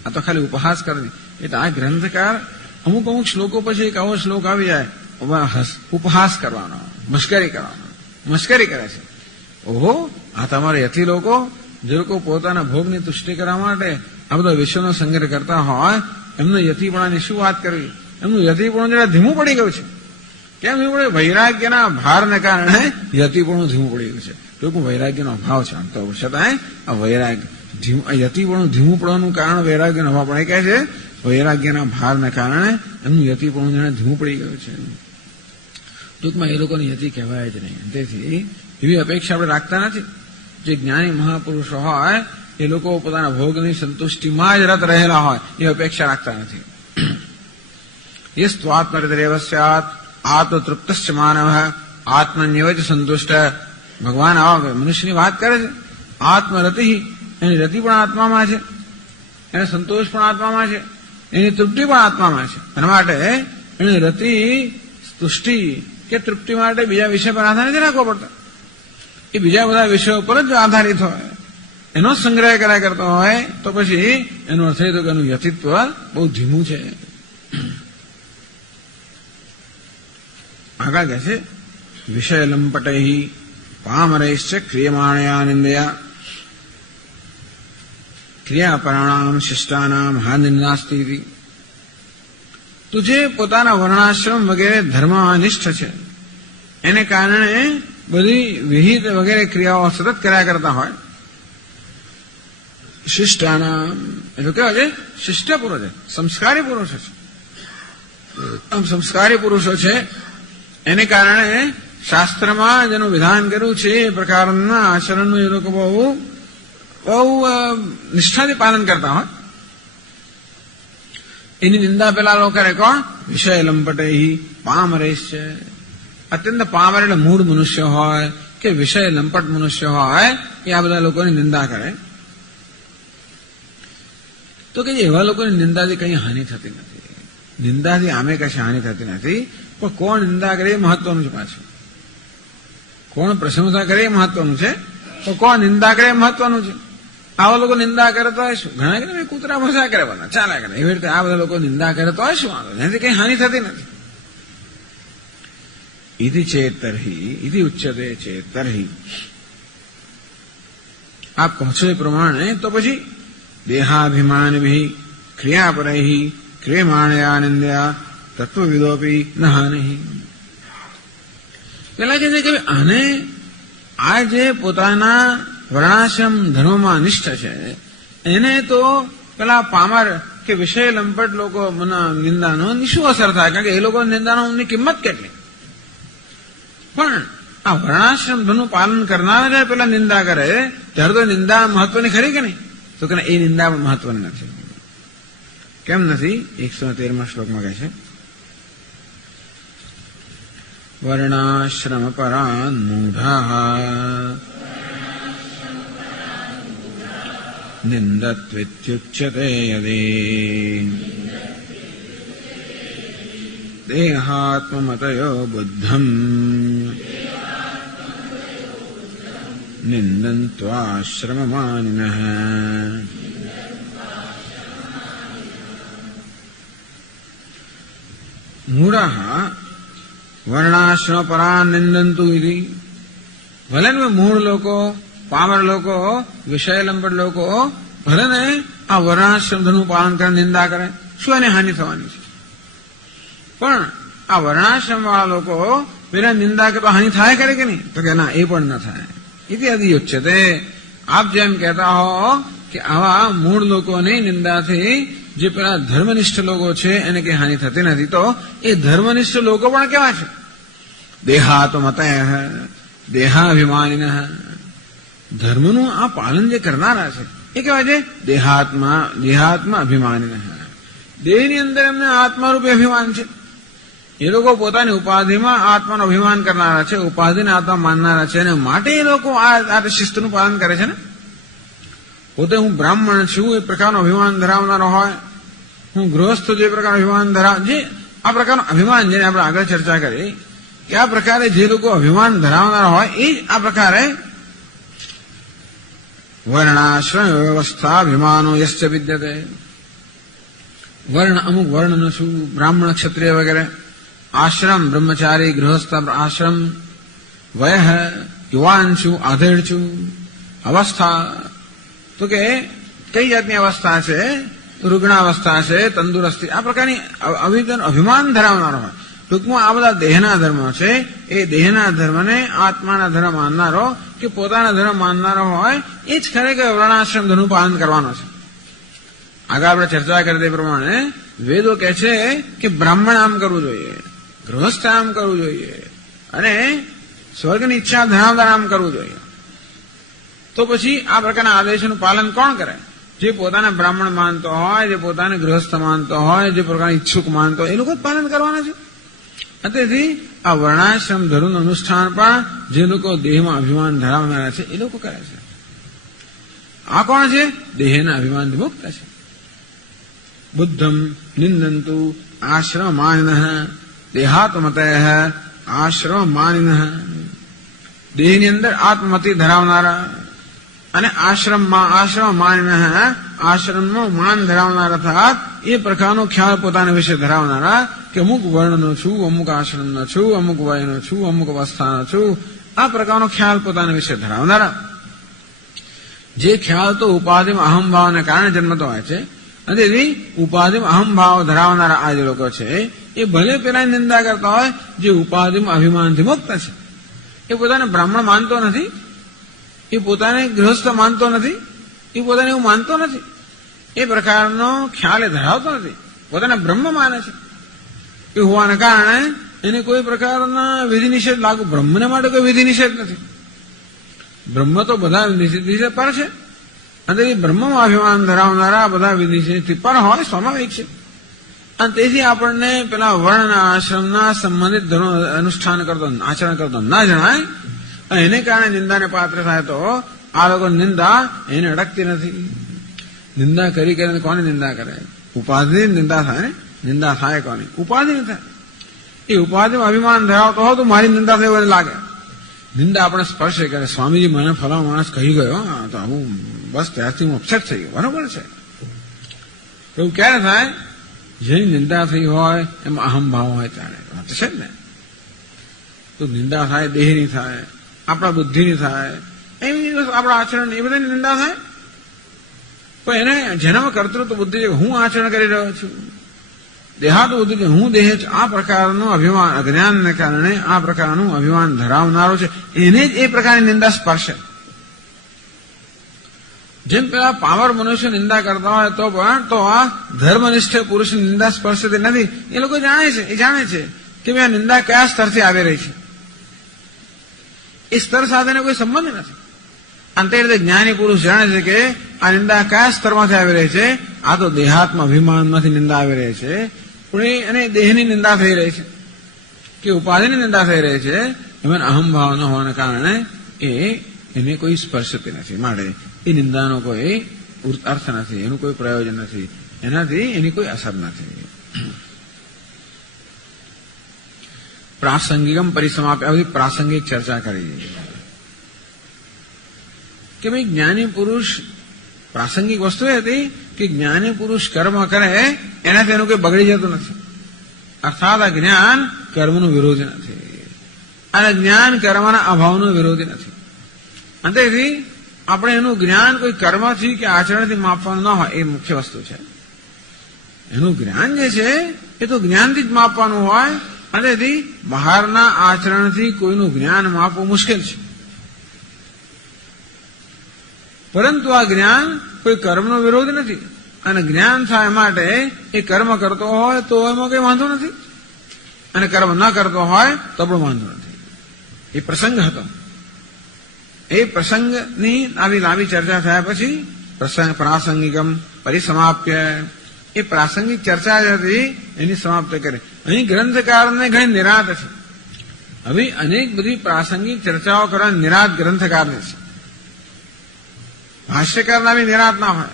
આ તો ખાલી ઉપહાસ કરવી. એટલે આ ગ્રંથકાર અમુક શ્લોકો પછી એક આવો શ્લોક આવી જાય, ઉપહાસ કરવાનો, મશ્કરી કરવાનો, મશ્કરી કરે છે. ઓહો, આ તમારા યતિ લોકો, જે લોકો પોતાના ભોગની તુષ્ટિ કરવા માટે આ બધા વિશ્વનો સંગ્રહ કરતા હોય, એમનું યતિપણાની શું વાત કરવી. એમનું યતિપણું જરા ધીમું પડી ગયું છે. કેમ ધીમું પડ્યું? વૈરાગ્યના ભારને કારણે યતિપણું ધીમું પડી ગયું છે. ટૂંકમાં વૈરાગ્યનો અભાવ છે. આમ તો છતાંય આ વૈરાગ્ય યતિપણું ધીમું પડવાનું કારણ વૈરાગ્યનો અભાવ, પણ એ કહે છે વૈરાગ્યના ભારને કારણે એમનું યતિપણું જાણે ધીમું પડી ગયું છે. ટૂંકમાં એ લોકોને યતિ કહેવાય જ નહીં. તેથી એવી અપેક્ષા આપણે રાખતા નથી. જે જ્ઞાની મહાપુરુષો હોય એ લોકો પોતાના ભોગની સંતુષ્ટિમાં જ રત રહેલા હોય એ અપેક્ષા રાખતા નથી. યસ્ત્વાત્મરતિરેવ સ્યાત આત્મતૃપ્તશ્ચ માનવ આત્મન્યવ જ સંતુષ્ટ. ભગવાન આવા મનુષ્યની વાત કરે છે. આત્મરતિ, એની રતિ પણ આત્મામાં છે, એને સંતોષ પણ આત્મામાં છે, એની તૃપ્તિ પણ આત્મામાં છે. એના માટે એની રતિ, તુષ્ટિ કે તૃપ્તિ માટે બીજા વિષય પર આધાર નથી રાખવો પડતો. એ બીજા બધા વિષયો પર જ આધારિત હોય, એનો સંગ્રહ કર્યા કરતો હોય તો પછી એનો અર્થ એ તો કે એનું યતિત્વ બહુ ધીમું છે. આગળ કહે છે વિષય લંપટૈ પામરૈશ્ચ ક્રિયમાણયા નિંદયા ક્રિયાપરાણામ શિષ્ટાનામ હાનિનાસ્તિ. તો જે પોતાના વર્ણાશ્રમ વગેરે ધર્મનિષ્ઠ છે એને કારણે બધી વિહિત વગેરે ક્રિયાઓ સતત કર્યા કરતા હોય, શિષ્ટાનામ એટલે કેવા છે? શિષ્ટ પુરુષ છે, સંસ્કારી પુરુષો છે. આમ સંસ્કારી પુરુષો છે એને કારણે શાસ્ત્રમાં જેનું વિધાન કર્યું છે એ પ્રકારના આચરણનું એ લોકો બહુ નિષ્ઠાથી પાલન કરતા હોય. એની નિંદા પેલા લોકો કરે કોણ? વિષય લંપટે પામરેશ છે. અત્યંત પામર એટલે મૂળ મનુષ્ય હોય કે વિષય લંપટ મનુષ્ય હોય એ આ બધા લોકોની નિંદા કરે. તો કે એવા લોકોની નિંદાથી કઈ હાનિ થતી નથી. નિંદાથી આમે કશી હાનિ થતી નથી. પણ કોણ નિંદા કરે એ મહત્વનું છે. પાછું કોણ પ્રશંસા કરે એ મહત્વનું છે, તો કોણ નિંદા કરે એ મહત્વનું છે. આવા લોકો નિંદા કરે તો હોય શું? ઘણા કે કૂતરા ભસા કરે, બધા ચાલ્યા કરે. એવી રીતે આ બધા લોકો નિંદા કરે તો હોય શું? એનાથી કઈ હાનિ થતી નથી. ઇતિ ચેતરહી ઇતિ ઉચ્યતે ચેતરહી. આપ કહો છો એ પ્રમાણે તો પછી દેહાભિમાનભિ ક્રિયાપરૈ ક્રિયમાણયા નિંદ્યા તત્વવિદોપી ન હાનિ. પેલા કહે છે કે આને આ જે પોતાના વર્ણાશ્રમ ધર્મમાં નિષ્ઠ છે એને તો પેલા પામર કે વિષય લંપટ લોકો નિંદાનો શું અસર થાય? કારણ કે એ લોકો નિંદાનો કિંમત કેટલી. પણ આ વર્ણાશ્રમ ધર્મનું પાલન કરનાર જયારે પેલા નિંદા કરે ત્યારે તો નિંદા મહત્વની ખરી કે નહીં? તો કે એ નિંદા પણ મહત્વની નથી. કેમ નથી? 113મા શ્લોકમાં કહે છે વર્ણાશ્રમ પરાન મૂઢા નિંદત્વિત્યુચ્યતે યદી દેહાત્મમતયો બુદ્ધમ નિંદન્ત્વાશ્રમમાનિનઃ મૂઢઃ વર્ણાશ્રમ પરાન નિંદંતુ ઇતિ. ભલે ને મૂળ લોકો, પામર લોકો, વિષયલંબટ લોકો ભલે ને આ વર્ણાશ્રમ ધર્મનું પાલન કરે, નિંદા કરે, શું એને હાનિ થવાની છે? પણ આ વર્ણાશ્રમ વાળા લોકો પેલા નિંદા કે તો હાનિ થાય કરે કે નહીં? તો કે ના, એ પણ ન થાય. ઇત્યાદિ ઉચ્યતે. આપ જેમ કહેતા હો કે આવા મૂળ લોકોની નિંદાથી જે પેલા ધર્મનિષ્ઠ લોકો છે એને કઈ હાનિ થતી નથી, તો એ ધર્મનિષ્ઠ લોકો પણ કેવા છે? દેહાત્મતયઃ દેહાભિમાનિનઃ. ધર્મનું આ પાલન જે કરનારા છે એ કેવા છે? દેહાત્મા અભિમાનિનઃ. દેહની અંદર એમને આત્મા રૂપે અભિમાન છે. એ લોકો પોતાની ઉપાધિમાં આત્માનું અભિમાન કરનારા છે, ઉપાધિને આત્મા માનનારા છે, અને માટે એ લોકો આ શિસ્તનું પાલન કરે છે ને. પોતે હું બ્રાહ્મણ છું એ પ્રકારનો અભિમાન ધરાવનારો હોય, હું ગૃહસ્થ જે પ્રકારનો અભિમાન જે આ પ્રકારનું અભિમાન જેને આપણે આગળ ચર્ચા કરી કે આ પ્રકારે જે લોકો અભિમાન ધરાવનારા હોય એ જ આ પ્રકારે વર્ણાશ્રમ વ્યવસ્થા અભિમાનો યશ્ચ વિદ્યતે. વર્ણ અમુક વર્ણનો છું, બ્રાહ્મણ ક્ષત્રિય વગેરે, આશ્રમ બ્રહ્મચારી ગૃહસ્થ આશ્રમ, વય યુવાન છું, આધેડ છું, અવસ્થા તો કે કઈ જાતની અવસ્થા છે? રૂગ્ણાવસ્થા છે, તંદુરસ્તી, આ પ્રકારની અભિમાન ધરાવનારો હોય. ટૂંકમાં આ બધા દેહના ધર્મ છે. એ દેહના ધર્મને આત્માના ધર્મ માનનારો કે પોતાના ધર્મ માનનારો હોય એ જ ખરેખર વર્ણાશ્રમ ધર્મનું પાલન કરવાનો છે. આગળ આપણે ચર્ચા કરી તે પ્રમાણે વેદો કહે છે કે બ્રાહ્મણ આમ કરવું જોઈએ, ગૃહસ્થ આમ કરવું જોઈએ, અને સ્વર્ગની ઈચ્છા ધરાવનાર આમ કરવું જોઈએ. તો પછી આ પ્રકારના આદેશોનું પાલન કોણ કરે? જે પોતાને બ્રાહ્મણ માનતો હોય, જે પોતાને ગૃહસ્થ માનતો હોય, જે પ્રકારના ઈચ્છુક માનતો હોય, એ લોકો જ પાલન કરવાના છે. તેથી આ વર્ણાશ્રમ ધર્મનું અનુષ્ઠાન પણ જે લોકો દેહમાં અભિમાન ધરાવનારા છે એ લોકો કરે છે. આ કોણ છે? દેહના અભિમાનથી મુક્ત છે. બુદ્ધમ નિંદંતુ આશ્રમ માનિનઃ દેહાત્મતયઃ આશ્રમ માનિનઃ. દેહની અંદર આત્મમતિ ધરાવનારા અને આશ્રમ માનિનઃ આશ્રમનો માન ધરાવનારા, અર્થાત એ પ્રકારનો ખ્યાલ પોતાના વિશે ધરાવનારા કે અમુક વર્ણનો છું, અમુક આશ્રમનો છું, અમુક વયનો છું, અમુક અવસ્થાનો છું, આ પ્રકારનો ખ્યાલ પોતાના વિશે ધરાવનારા. જે ખ્યાલ તો ઉપાધિમાં અહમભાવને કારણે જન્મતો હોય છે, અને તેથી ઉપાધિમાં અહમભાવ ધરાવનારા આ જે લોકો છે એ ભલે પેલા નિંદા કરતા હોય જે ઉપાધિમાં અભિમાનથી મુક્ત છે. એ પોતાને બ્રાહ્મણ માનતો નથી, એ પોતાને ગૃહસ્થ માનતો નથી, એ પોતાને એવું માનતો નથી, એ પ્રકારનો ખ્યાલ એ ધરાવતો નથી, પોતાને બ્રહ્મ માને છે. એ હોવાને કારણે એને કોઈ પ્રકારના વિધિ નિષેધ લાગુ, બ્રહ્મને માટે કોઈ વિધિ નિષેધ નથી. બ્રહ્મ તો બધા વિધિ પર છે, અને એ બ્રહ્મમાં અભિમાન ધરાવનારા બધા વિધિ નિષેધથી પર હોય, સ્વાભાવિક છે. અને તેથી આપણને પેલા વર્ણ આશ્રમના સંબંધિત ધર્મ અનુષ્ઠાન કરતો, આચરણ કરતો ના જણાય, અને એને કારણે નિંદાને પાત્ર થાય તો આ લોકો નિંદા એને અડકતી નથી. નિંદા કરી કરીને કોની નિંદા કરે? ઉપાધિ નિંદા થાય ને. નિંદા થાય કોની? ઉપાધિ ન થાય. એ ઉપાધિમાં અભિમાન ધરાવતો હોય તો મારી નિંદા થઈ એવું લાગે. નિંદા આપણે સ્પર્શે કરે, સ્વામીજી મને ફલાણો માણસ કહી ગયો, તો હું બસ ત્યારથી હું અપસેટ થઈ ગયો. બરોબર છે. એવું ક્યારે થાય? જેની નિંદા થઈ હોય એમાં અહમભાવ હોય ત્યારે છે જ ને. તો નિંદા થાય, દેહની થાય, આપણા બુદ્ધિની થાય, એવી આપણા આચરણ એ બધાની નિંદા થાય. પણ એને જેનામાં કર્તૃત્વ બુદ્ધિ છે, હું આચરણ કરી રહ્યો છું, દેહાત બુદ્ધિ છે, હું દેહ છું, આ પ્રકારનું અભિમાન અજ્ઞાનને કારણે આ પ્રકારનું અભિમાન ધરાવનારો છે, એને જ એ પ્રકારની નિંદા સ્પર્શે. જેમ પેલા પાવર મનુષ્ય નિંદા કરતા હોય તો આ ધર્મનિષ્ઠ પુરુષની નિંદા સ્પર્શતી નથી. એ લોકો જાણે છે કે આ નિંદા કયા સ્તરથી આવી રહી છે. એ સ્તર સાથેનો કોઈ સંબંધ નથી. અંતે રીતે જ્ઞાની પુરુષ જાણે છે કે આ નિંદા કયા સ્તરમાંથી આવી રહી છે. આ તો દેહાત્મ અભિમાનમાંથી નિંદા આવી રહી છે, પણ એને દેહની નિંદા થઈ રહી છે કે ઉપાધિની નિંદા થઈ રહી છે. એમાં અહમભાવ ન હોવાને કારણે એને કોઈ સ્પર્શતી નથી. માટે એ નિંદાનો કોઈ અર્થ નથી, એનું કોઈ પ્રયોજન નથી, એનાથી એની કોઈ અસર નથી. પ્રાસંગિકમ પરિસમાપ્ય, આવી પ્રાસંગિક ચર્ચા કરી કે ભાઈ જ્ઞાની પુરુષ, પ્રાસંગિક વસ્તુ એ હતી કે જ્ઞાની પુરુષ કર્મ કરે એનાથી એનું કોઈ બગડી જતું નથી. અર્થાત આ જ્ઞાન કર્મનું વિરોધી નથી અને જ્ઞાન કર્મના અભાવનો વિરોધી નથી. અને તેથી આપણે એનું જ્ઞાન કોઈ કર્મથી કે આચરણથી માપવાનું ન હોય, એ મુખ્ય વસ્તુ છે. એનું જ્ઞાન જે છે એ તો જ્ઞાનથી જ માપવાનું હોય, અને તેથી બહારના આચરણથી કોઈનું જ્ઞાન માપવું મુશ્કેલ છે. પરંતુ આ જ્ઞાન કોઈ કર્મનો વિરોધ નથી, અને જ્ઞાન થાય માટે એ કર્મ કરતો હોય તો એમાં કઈ વાંધો નથી, અને કર્મ ન કરતો હોય તો પણ વાંધો નથી. એ પ્રસંગ હતો. એ પ્રસંગની આવી લાંબી ચર્ચા થયા પછી પ્રાસંગિકમ પરિસમાપ્ય, એ પ્રાસંગિક ચર્ચા હતી એની સમાપ્ત કરી. અહીં ગ્રંથકારને ઘણી નિરાત છે. હવે અનેક બધી પ્રાસંગિક ચર્ચાઓ કરવા નિરાત ગ્રંથકારને છે. ભાષ્યકારના બી નિરાત ના હોય,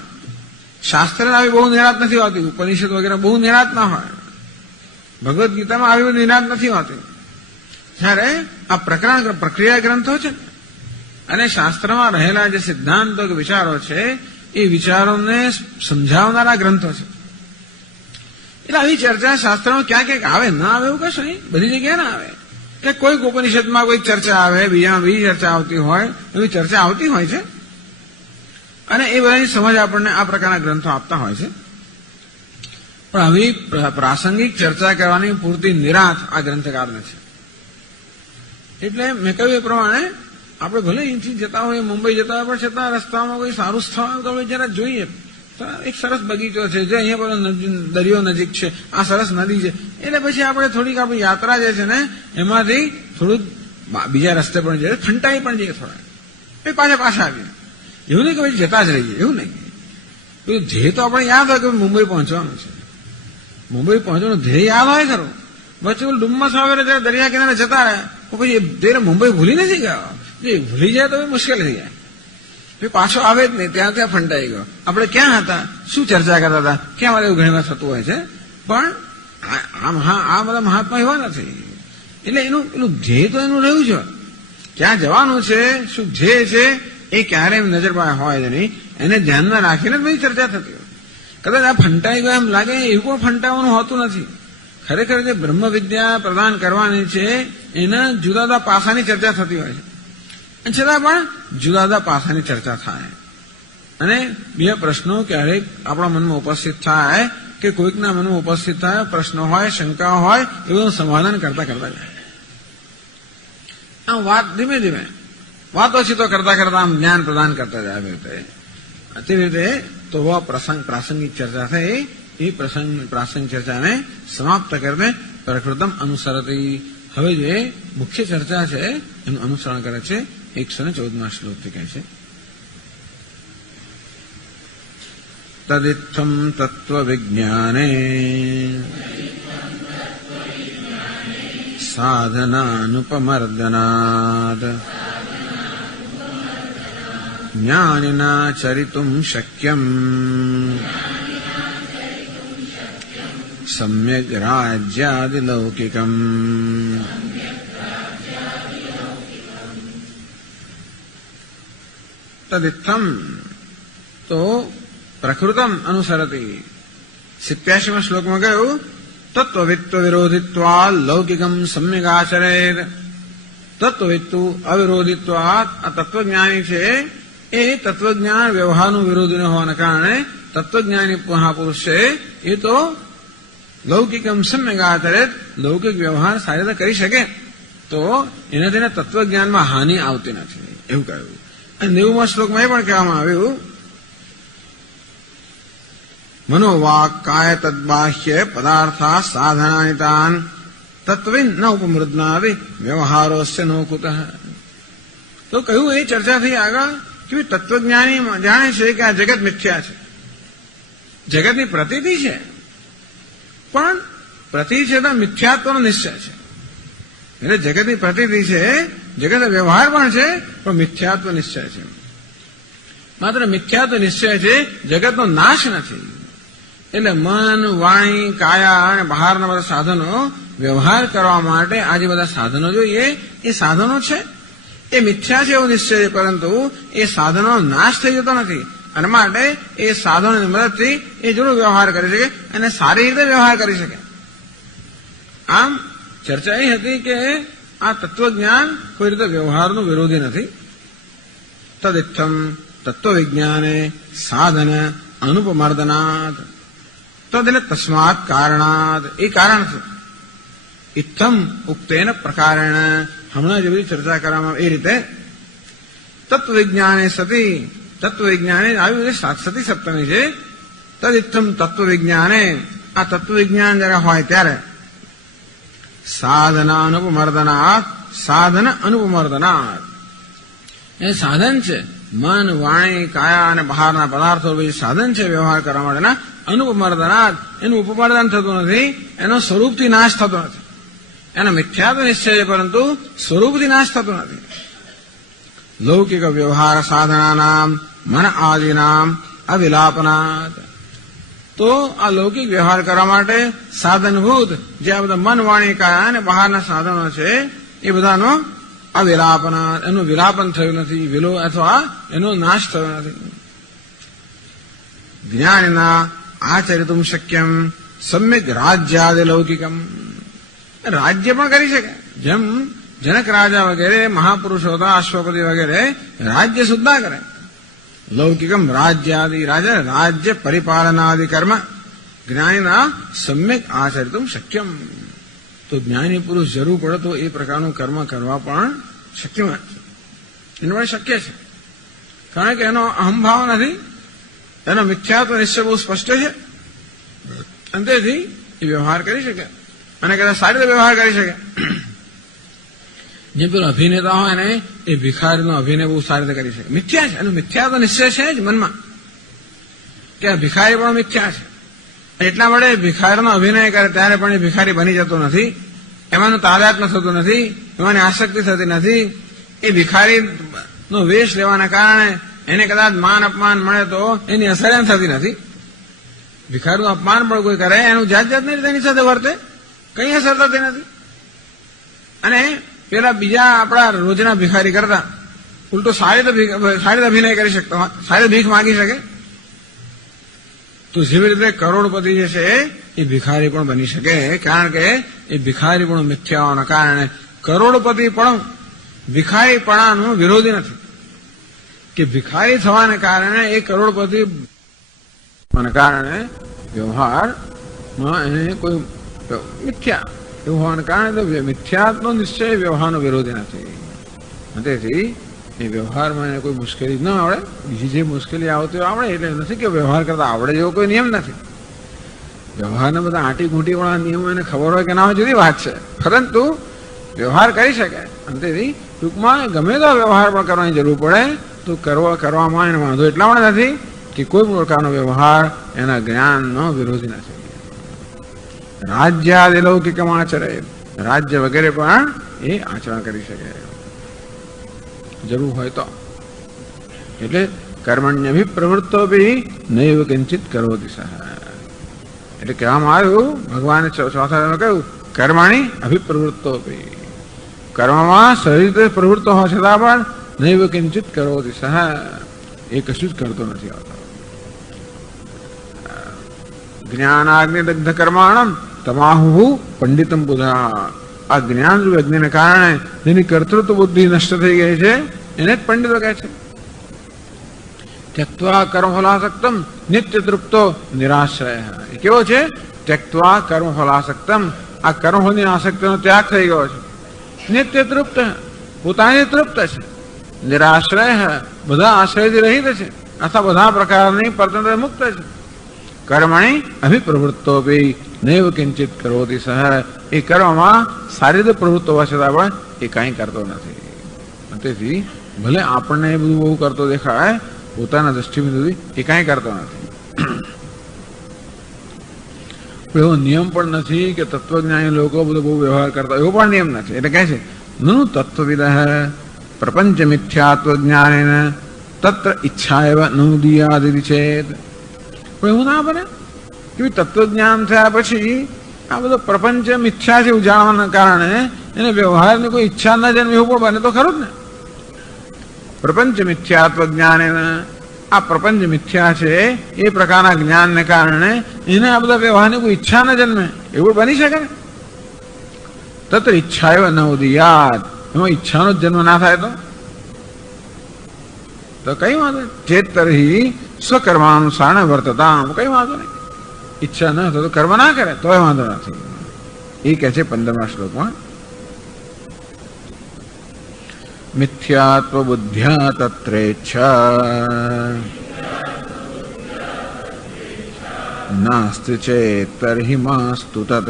શાસ્ત્રના બી બહુ નિરાત નથી હોતી, ઉપનિષદ વગેરે બહુ નિરાત ના હોય, ભગવદ્ ગીતામાં આવી બધી નિરાત નથી હોતી. જ્યારે આ પ્રક્રિયા ગ્રંથો છે અને શાસ્ત્રમાં રહેલા જે સિદ્ધાંતો કે વિચારો છે એ વિચારોને સમજાવનારા ગ્રંથો છે. એટલે આવી ચર્ચા શાસ્ત્રમાં ક્યાં ક્યાંક આવે, ના આવે એવું કશું નહીં, બધી જગ્યાએ ના આવે. કે કોઈક ઉપનિષદમાં કોઈ ચર્ચા આવે, બીજામાં બીજી ચર્ચા આવતી હોય, એવી ચર્ચા આવતી હોય છે. અને એ બધાની સમજ આપણને આ પ્રકારના ગ્રંથો આપતા હોય છે. પણ આવી પ્રાસંગિક ચર્ચા કરવાની પૂરતી નિરાત આ ગ્રંથકારને છે. એટલે મેં કહ્યું એ પ્રમાણે આપણે ભલે અહીંથી જતા હોય, મુંબઈ જતા હોય, પણ છતાં રસ્તામાં કોઈ સારું સ્થળ આવે તો આપણે જરા જોઈએ. એક સરસ બગીચો છે, જે અહીંયા બધો દરિયો નજીક છે, આ સરસ નદી છે, એટલે પછી આપણે થોડીક આપણી યાત્રા જે છે ને એમાંથી થોડું બીજા રસ્તે પણ જઈએ, ફંટાઈ પણ જઈએ થોડા, એ પાછા આવીએ. એવું નહીં કે પછી જતા જ રહીએ, એવું નહીં. ધ્યેય તો આપણે યાદ હોય કે મુંબઈ પહોંચવાનું છે. મુંબઈ પહોંચવાનું ધ્યેય યાદ હોય ખરું. વચ્ચે ડુમ્મસ આવે જયારે દરિયા કિનારે જતા રહ્યા, પછી ધ્યેય મુંબઈ ભૂલી નથી ગયો. જો ભૂલી જાય તો મુશ્કેલ થઈ જાય. પાછો આવે જ નહીં, ત્યાં ફંટાઈ ગયો. આપણે ક્યાં હતા, શું ચર્ચા કરતા હતા, ક્યાં મારે એવું ઘણી વાર થતું હોય છે. પણ આ બધા મહાત્મા એવા નથી. એટલે એનું ધ્યેય તો એનું રહ્યું છે, ક્યાં જવાનું છે, શું ધ્યેય છે, એ ક્યારેય નજર પાસે હોય જ નહીં. એને ધ્યાનમાં રાખીને જ બધી ચર્ચા થતી હોય. કદાચ આ ફંટાઈ ગયો એમ લાગે, એવું પણ ફંટાવાનું હોતું નથી. ખરેખર જે બ્રહ્મ વિદ્યા પ્રદાન કરવાની છે એના જુદા જુદા પાસાની ચર્ચા થતી હોય છે. છતાં પણ જુદા જુદા પાસાની ચર્ચા થાય. અને બે પ્રશ્નો ક્યારેક આપણા મનમાં ઉપસ્થિત થાય કે કોઈકના મનમાં ઉપસ્થિત થાય, પ્રશ્નો હોય, શંકા હોય, એવું સમાધાન કરતા જાય. આમ વાત ધીમે ધીમે વાતો છે તો કરતા આમ જ્ઞાન પ્રદાન કરતા જાય. તેવી રીતે તો પ્રાસંગિક ચર્ચા થઈ, એ પ્રાસંગિક ચર્ચાને સમાપ્ત કરીને પ્રકૃતમ અનુસરતી. હવે જે મુખ્ય ચર્ચા છે એનું અનુસરણ કરે છે. 114 શ્લોકથી કહે છે, તદિત્થમ તત્વ વિજ્ઞાને સાધનાનુપમર્દનાદ જ્ઞાનિના ચરિતુમ શક્યમ સમ્યક રાજ્યાદિલૌકિકમ. તદિત્થમ તો પ્રકૃતમ અનુસરતી. 87 શ્લોકમાં કહ્યું, તત્વવિત્વ વિરોધિત્વા લૌકિકમ સમ્યક આચરેત. તત્વવિત્તુ અવિરોધિત્વાત. આ તત્વજ્ઞાની છે એ તત્વજ્ઞાન વ્યવહારનું વિરોધી ન હોવાના કારણે તત્વજ્ઞાની મહાપુરુષ છે એ તો લૌકિકમ સમ્યક આચરેત, લૌકિક વ્યવહાર સારી રીતે કરી શકે તો એનાથી તત્વજ્ઞાનમાં હાનિ આવતી નથી, એવું કહ્યું. અને 90મા શ્લોકમાં એ પણ કહેવામાં આવ્યું, મનોવાક કાય તદ્બાહ્ય પદાર્થા સાધનાનિ તાન તત્વિન ન ઉપમૃદનાદિ વ્યવહારોસ્ય નો કુતઃ. તો કહ્યું એ ચર્ચા થઈ આગળ કે તત્વજ્ઞાની જાણે છે કે આ જગત મિથ્યા છે, જગતની પ્રતીતિ છે, પણ પ્રતિ છે તો મિથ્યાત્વનો નિશ્ચય છે. એટલે જગતની પ્રતીતિ છે, જગત વ્યવહાર પણ છે, પણ મિથ્યાત્વ નિશ્ચય છે. માત્ર મિથ્યા તો નિશ્ચય છે, જગતનો નાશ નથી. એટલે મન, વાણી, કાયા અને બહારના બધા સાધનો વ્યવહાર કરવા માટે આ જે બધા સાધનો જોઈએ એ સાધનો છે, એ મિથ્યા છે એવો નિશ્ચય છે, પરંતુ એ સાધનો નાશ થઈ જતો નથી. અને માટે એ સાધનોની મદદથી એ જરૂર વ્યવહાર કરી શકે અને સારી રીતે વ્યવહાર કરી શકે. આમ ચર્ચા એ હતી કે આ તત્વજ્ઞાન કોઈ રીતે વ્યવહારનું વિરોધી નથી. તદિત્થમ તત્વવિજ્ઞાને સાધન અનુપમર્દનાત. તદ એટલે તસ્માત કારણાત, એ કારણ છે. ઇત્થમ ઉક્તેન પ્રકારેણ, હમણાં જે બધી ચર્ચા કરવામાં એ રીતે તત્વવિજ્ઞાને સતી, તત્વવિજ્ઞાને આવી સતી સપ્તમી છે. તદિત્થમ તત્વવિજ્ઞાને, આ તત્વવિજ્ઞાન જયારે હોય ત્યારે સાધન અનુપમર્દનાત, સાધન અનુપમર્દનાત એ સાધન છે. મન, વાણી, કાયા અને બહારના પદાર્થો સાધન છે વ્યવહાર કરવા માટેના. અનુપમર્દનાત, એનું ઉપમર્દન થતું નથી, એનો સ્વરૂપથી નાશ થતો નથી. એનો મિથ્યા તો નિશ્ચય છે, પરંતુ સ્વરૂપથી નાશ થતો નથી. લૌકિક વ્યવહાર સાધનાનામ મન આદિનામ અવિલાપનાત. તો આ લૌકિક વ્યવહાર કરવા માટે સાધનભૂત જે આ બધા મન, વાણી, કાયા અને બહારના સાધનો છે એ બધાનો અવિલાપના, એનું વિલાપન થયું નથી, વિલો અથવા એનો નાશ થયો નથી. જ્ઞાનના આચરિતું શક્યમ સમ્યક રાજ્યાદિ લૌકિકમ, રાજ્ય પણ કરી શકે. જેમ જનક રાજા વગેરે મહાપુરુષો હતા, અશ્વપતિ વગેરે રાજ્ય સુદ્ધા કરે. લૌકિકમ રાજ્યાદિ, રાજ્ય પરિપાલનાદિ કર્મ જ્ઞાનીના સમ્યક આચરિતું શક્યમ. તો જ્ઞાની પુરુષ જરૂર પડે તો એ પ્રકારનું કર્મ કરવા પણ શક્ય છે, એનું પણ શક્ય છે. કારણ કે એનો અહંભાવ નથી, એનો મિથ્યાત્વ નિશ્ચય બહુ સ્પષ્ટ છે, અને તેથી એ વ્યવહાર કરી શકે અને કદાચ સારી રીતે વ્યવહાર કરી શકે. જેમ પેલો અભિનેતા હોય ને એ ભિખારીનો અભિનય બહુ સારી રીતે કરી શકે. મિથ્યા છે, એનો મિથ્યાત્વ નિશ્ચય છે જ મનમાં કે આ ભિખારી પણ મિથ્યા છે. એટલા માટે ભિખારીનો અભિનય કરે ત્યારે પણ એ ભિખારી બની જતો નથી, એમાંનું તાદાત્મ્ય થતું નથી, એમાંની આસક્તિ થતી નથી. એ ભિખારીનો વેશ લેવાના કારણે એને કદાચ માન અપમાન મળે તો એની અસર એમ થતી નથી. ભિખારીનું અપમાન પણ કોઈ કરે એનું જાત જાતની રીતે એની સાથે વર્તે, કઈ અસર થતી નથી. અને પેલા બીજા આપણા રોજના ભિખારી કરતા ઉલટો સારી રીતે અભિનય કરી શકતો, સારી ભીખ માંગી શકે. તો જેવી રીતે કરોડપતિ જે છે એ ભિખારી પણ બની શકે, કારણ કે એ ભિખારી પણ મિથ્યા હોવાના કારણે. કરોડપતિ પણ ભિખારીપણાનું વિરોધી નથી, કે ભિખારી થવાને કારણે એ કરોડપતિ કારણે વ્યવહારમાં એને કોઈ મિથ્યા એવું હોવાને કારણે મિથ્યાત્મનો નિશ્ચય વ્યવહારનો વિરોધી નથી. તેથી એ વ્યવહારમાં એને કોઈ મુશ્કેલી ન આવડે, બીજી જે મુશ્કેલી આવતી આવડે. એટલે નથી કે વ્યવહાર કરતા આવડે જેવો કોઈ નિયમ નથી. વ્યવહારના બધા આંટી ઘૂંટી વાળા નિયમો એને ખબર હોય કે ના હોય જુદી વાત છે, પરંતુ વ્યવહાર કરી શકે. અને તેથી ટૂંકમાં ગમે તો વ્યવહાર પણ કરવાની જરૂર પડે તો કરવામાં એને વાંધો એટલા માટે નથી કે કોઈ પ્રકારનો વ્યવહાર એના જ્ઞાનનો વિરોધી નથી. રાજ્યાદિ લૌકિકમ આચરે, રાજ્ય વગેરે પણ એ આચરણ કરી શકે જરૂર હોય તો. એટલે કર્મણ્યભિપ્રવૃત્તો બી નૈવ કિંચિત કરોતિ સહ. એટલે કહેવામાં આવ્યું, ભગવાને ચોથા કહ્યું કર્મણી અભિપ્રવૃત્તો બી, કર્મમાં સહી રીતે પ્રવૃત્તો હોવા છતાં પણ નૈવ કિંચિત કરોતિ સહ, એ કશું જ કરતો નથી આવતો. જ્ઞાનાગ્નિ દગ્ધ કર્માણમ તમાહુ પંડિતમ બુધા. આ જ્ઞાન યજ્ઞને કારણે જેની કર્તૃત્વ બુદ્ધિ નષ્ટ થઈ ગઈ છે એને જ પંડિતો કહે છે. ત્યક્ત્વા કર્મફલાસક્તમ નિત્ય તૃપ્તો નિરાશ્રય. એ કેવો છે? ત્યક્ત્વા કર્મફલાસક્તમ, આ કર્મફળની આસક્તિનો ત્યાગ થઈ ગયો છે. નિત્ય તૃપ્ત, પોતાની તૃપ્ત છે. નિરાશ્રય, બધા આશ્રયથી રહિત છે, અથવા બધા પ્રકારની પરતંત્ર મુક્ત છે. કર્મણી અભિપ્રવૃત્તો બી નૈવ કિંચિત કરોતિ સહ. એ કર્મમાં સારી રીતે પ્રવૃત્તો હોવા છતાં પણ એ કાંઈ કરતો નથી. તેથી ભલે આપણને એ બધું બહુ કરતો દેખાય, પોતાના દ્રષ્ટિબિંદુથી એ કાંઈ કરતો નથી. એવો નિયમ પણ નથી કે તત્વજ્ઞાની લોકો બધો બહુ વ્યવહાર કરતા, એવો પણ નિયમ નથી. એટલે કહે છે નુ તત્વવિદ પ્રપંચ મિથ્યાત્વ જ્ઞાનેન તત્ર ઈચ્છા એવ નોદીયાદિ ચેત. પણ એવું ના બને કે તત્વજ્ઞાન થયા પછી આ બધો પ્રપંચ મિથ્યા છે ઉજાણવાના કારણે એને વ્યવહારની કોઈ ઈચ્છા ન જન્મે એવું પણ બને તો ખરું જ ને. પ્રપંચ મિથ્યાત્વ જ્ઞાન, આ પ્રપંચ મિથ્યા છે એ પ્રકારના જ્ઞાનને કારણે એને આ બધા વ્યવહારની કોઈ ઈચ્છા ન જન્મે એવું બની શકે ને. તત્ર ઈચ્છા એવ ન ઉદયાત, એમાં ઈચ્છાનો જ જન્મ ના થાય તો કઈ વાંધો નહીં. ચેતરહી સ્વકર્માનુસાર વર્તતા, કઈ વાંધો નહીં. ઈચ્છા ન થાય તો કર્મ ના કરે તોય વાંધો નથી. એ કહે છે 15મા શ્લોકમાં, મિથ્યાત્વ બુદ્ધ્યા તત્રેચ્છા નાસ્તિ ચેત તર્હિ માસ્તુ તત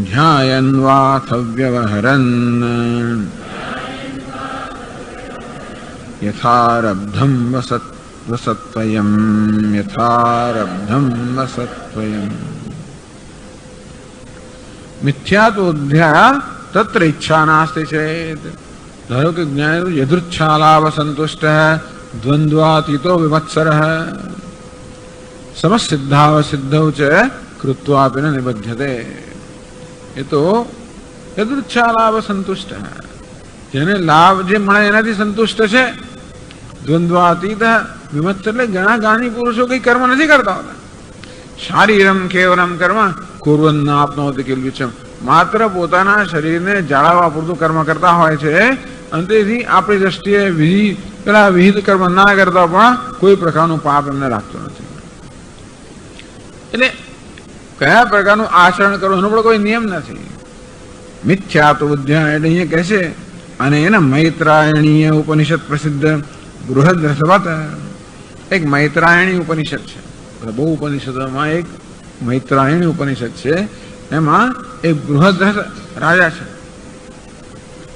ધ્યાયન વાથ વ્યવહરન યથારબ્ધમ વસત્વયમ યથારબ્ધમ વસત્વયમ. મિથ્યાત્વોધ્યા તત્ર ઈચ્છા નાસ્તિ ચેત. ધારો કે જ્ઞાન યદૃચ્છાલાભ સંતુષ્ટ દ્વંદ્વાતીતો વિમત્સર સમસિદ્ધાવસિદ્ધૌ ચ કૃત્વાપી ન નિબધ્યતે. એ તો યદૃચ્છાલાભ સંતુષ્ટ, જેને લાભ જે મળે એનાથી સંતુષ્ટ છે. દ્વંદ્વાતીત વિમત્સર એટલે ઘણા જ્ઞાની પુરુષો કઈ કર્મ નથી કરતા હોતા. શારીરમ કેવલમ કર્મ કુર્વન આપનોતિ કિલ્વિચમ, માત્ર પોતાના શરીરને જાળવવા પૂરતું કર્મ કરતા હોય છે. અને તેથી આપણી દ્રષ્ટિએ વિહિત કર્મ ના કરતા પણ કોઈ પ્રકારનું પાપ એમને રાખતું નથી. એટલે કયા પ્રકારનું આચરણ કરવું એનો પણ કોઈ નિયમ નથી. મિથ્યાત્વ બુદ્ધ્યા એટલે અહીંયા કહે છે. અને એના મૈત્રાયણીય ઉપનિષદ પ્રસિદ્ધ બૃહદ રસવત, એક મૈત્રાયણી ઉપનિષદ છે. બહુ ઉપનિષદોમાં એક મૈત્રાયણી ઉપનિષદ છે. એમાં એક બૃહદ રાજા છે.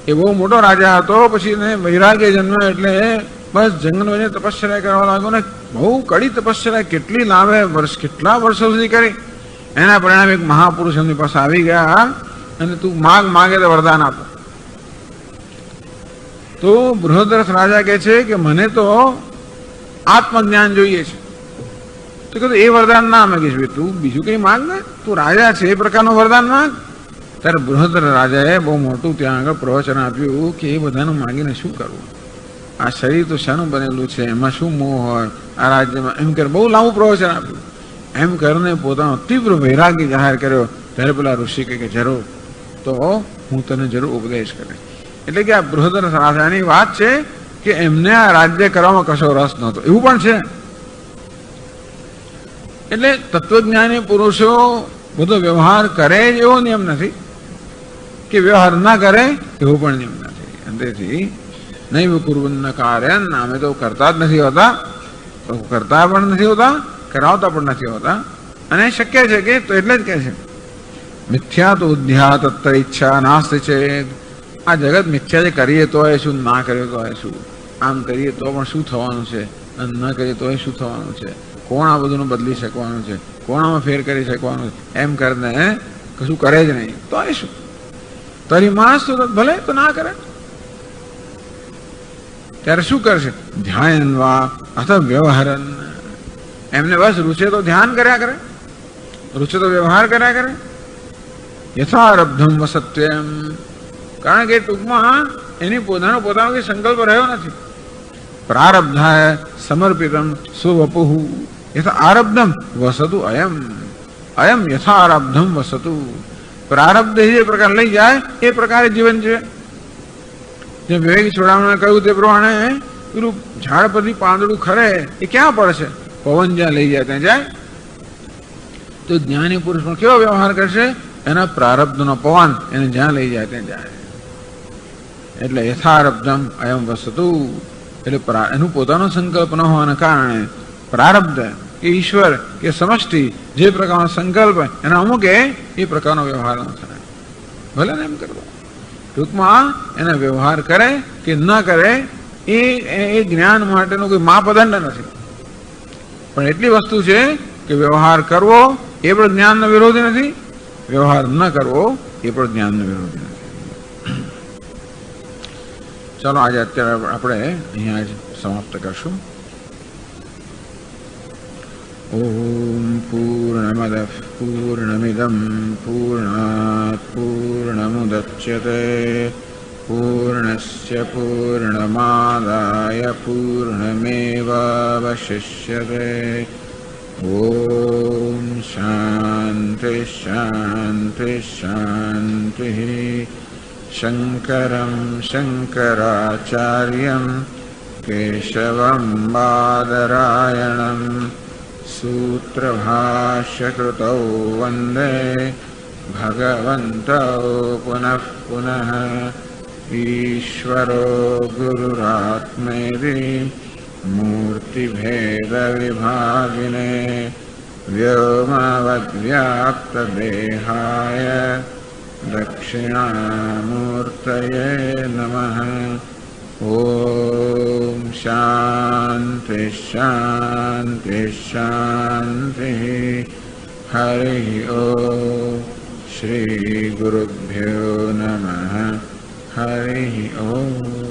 એ બહુ મોટો રાજા હતો. પછી એને વૈરાગ્ય જન્મ્યો એટલે બસ જંગલમાં જઈને તપશ્ચર્યા કરવા લાગ્યો ને બહુ કડી તપશ્ચર્યા, કેટલી લાંબે વર્ષ, કેટલા વર્ષો સુધી કરી. એના પરિણામે એક મહાપુરુષ એમની પાસે આવી ગયા અને તું માગે તો વરદાન આપો. તો બૃહદરથ રાજા કહે છે કે મને તો આત્મજ્ઞાન જોઈએ છે. તો કીધું એ વરદાન ના માગીશ, તું બીજું કઈ માંગ ને, તું રાજા છે એ પ્રકારનું વરદાન માંગ. ત્યારે બૃહદ રાજાએ બહુ મોટું ત્યાં આગળ પ્રવચન આપ્યું કે એ બધાનું માંગીને શું કરવું, આ શરીર તો શાનું બનેલું છે, એમાં શું મોહ હોય આ રાજ્યમાં, એમ કરે બહુ લાંબુ પ્રવચન આપ્યું. એમ કરીને પોતાનો તીવ્ર વૈરાગ્ય જાહેર કર્યો. ત્યારે પેલા ઋષિ કે જરૂર, તો હું તને જરૂર ઉપદેશ કરીશ. એટલે કે આ બૃહદ રાજાની વાત છે કે એમને આ રાજ્ય કરવામાં કશો રસ નહોતો, એવું પણ છે. એટલે તત્વજ્ઞાની પુરુષો બધો વ્યવહાર કરે એવો નિયમ નથી, કે વ્યવહાર ના કરે એવો પણ નિયમ નથી. અંતેથી નૈવ કુર્વન્ન કાર્યન, અમે તો કરતા જ નથી હોતા, કરતા પણ નથી હોતા, કરાવતા પણ નથી હોતા. અને શક્ય છે કે તો એટલે જ કહે છે મિથ્યા તો ઉદ્ધ્યા તત્ર ઈચ્છા નાસ્તિ ચેત. આ જગત મિથ્યા જે કરીએ તો શું, ના કરીએ તો શું, આમ કરીએ તો પણ શું થવાનું છે, અને ન કરીએ તો શું થવાનું છે, કોણ આ બધું બદલી શકવાનું છે, કોણ આમાં ફેર કરી શકવાનું છે, એમ કરીને કશું કરે જ નહીં તો એ શું. તરી માણસ તો ભલે તો ના કરે. ત્યારે શું કરશે? ધ્યાન વા અથવા વ્યવહારન. એમને બસ રૂચે તો ધ્યાન કર્યા કરે, રૂચે તો વ્યવહાર કર્યા કરે. યથારબ્ધમ વસત્વમ, કારણ કે ટૂંકમાં એની પોતાનો કઈ સંકલ્પ રહ્યો નથી. પ્રારબ્ધાય સમર્પિતમ સ્વવપુઃ યથા આરબ્ધમ વસતુ અયમ, અયમ યથા આરબ્ધમ વસતુ. પ્રારબ્ધ જે પ્રકાર લઈ જાય એ પ્રકારે જીવન જીવે. જે વિવેક છોડાવવાને કહ્યું તે પ્રમાણે પેલું ઝાડ પરથી પાંદડું ખરે એ ક્યાં પડશે? પવન જ્યાં લઈ જાય ત્યાં જાય. તો જ્ઞાની પુરુષ પણ કેવો વ્યવહાર કરશે? એના પ્રારબ્ધનો પવન એને જ્યાં લઈ જાય ત્યાં જાય. એટલે યથારબ્ધમ અયમ વસતુ, એટલે એનું પોતાનો સંકલ્પ ન હોવાના કારણે પ્રારબ્ધ કે ઈશ્વર કે સમષ્ટિ જે પ્રકારનો સંકલ્પ એના અમુકે એ પ્રકારનો વ્યવહાર ન થાય. ભલે ને એમ કરવો. ટૂંકમાં એના વ્યવહાર કરે કે ન કરે એ જ્ઞાન માટેનો કોઈ માપદંડ નથી. પણ એટલી વસ્તુ છે કે વ્યવહાર કરવો એ પણ જ્ઞાનનો વિરોધી નથી, વ્યવહાર ન કરવો એ પણ જ્ઞાનનો વિરોધી નથી. ચાલો આજે અત્યારે આપણે અહીંયા જ સમાપ્ત કરશું. ઓમ પૂર્ણમદ પૂર્ણમિદમ પૂર્ણાત પૂર્ણમુદચ્યતે પૂર્ણસ્ય પૂર્ણમાદાય પૂર્ણમેવાવશિષ્યતે. ઓમ શાંતિ શાંતિ શાંતિ. શંકરં શંકરાચાર્યં કેશવં બાદરાયણં સૂત્રભાષ્યકૃતૌ વંદે ભગવन्तौ પુનઃ પુનઃ. ઈશ્વરો ગુરુરાત્મેતિ મૂર્તિભેદવિભાગિને વ્યોમવદ્વ્યાપ્તદેહાય દક્ષિણામૂર્તયે નમઃ. ઓમ શાંતિ શાંતિ શાંતિ. હરિ ઓમ. શ્રી ગુરુભ્યો નમઃ. હરિ ઓમ.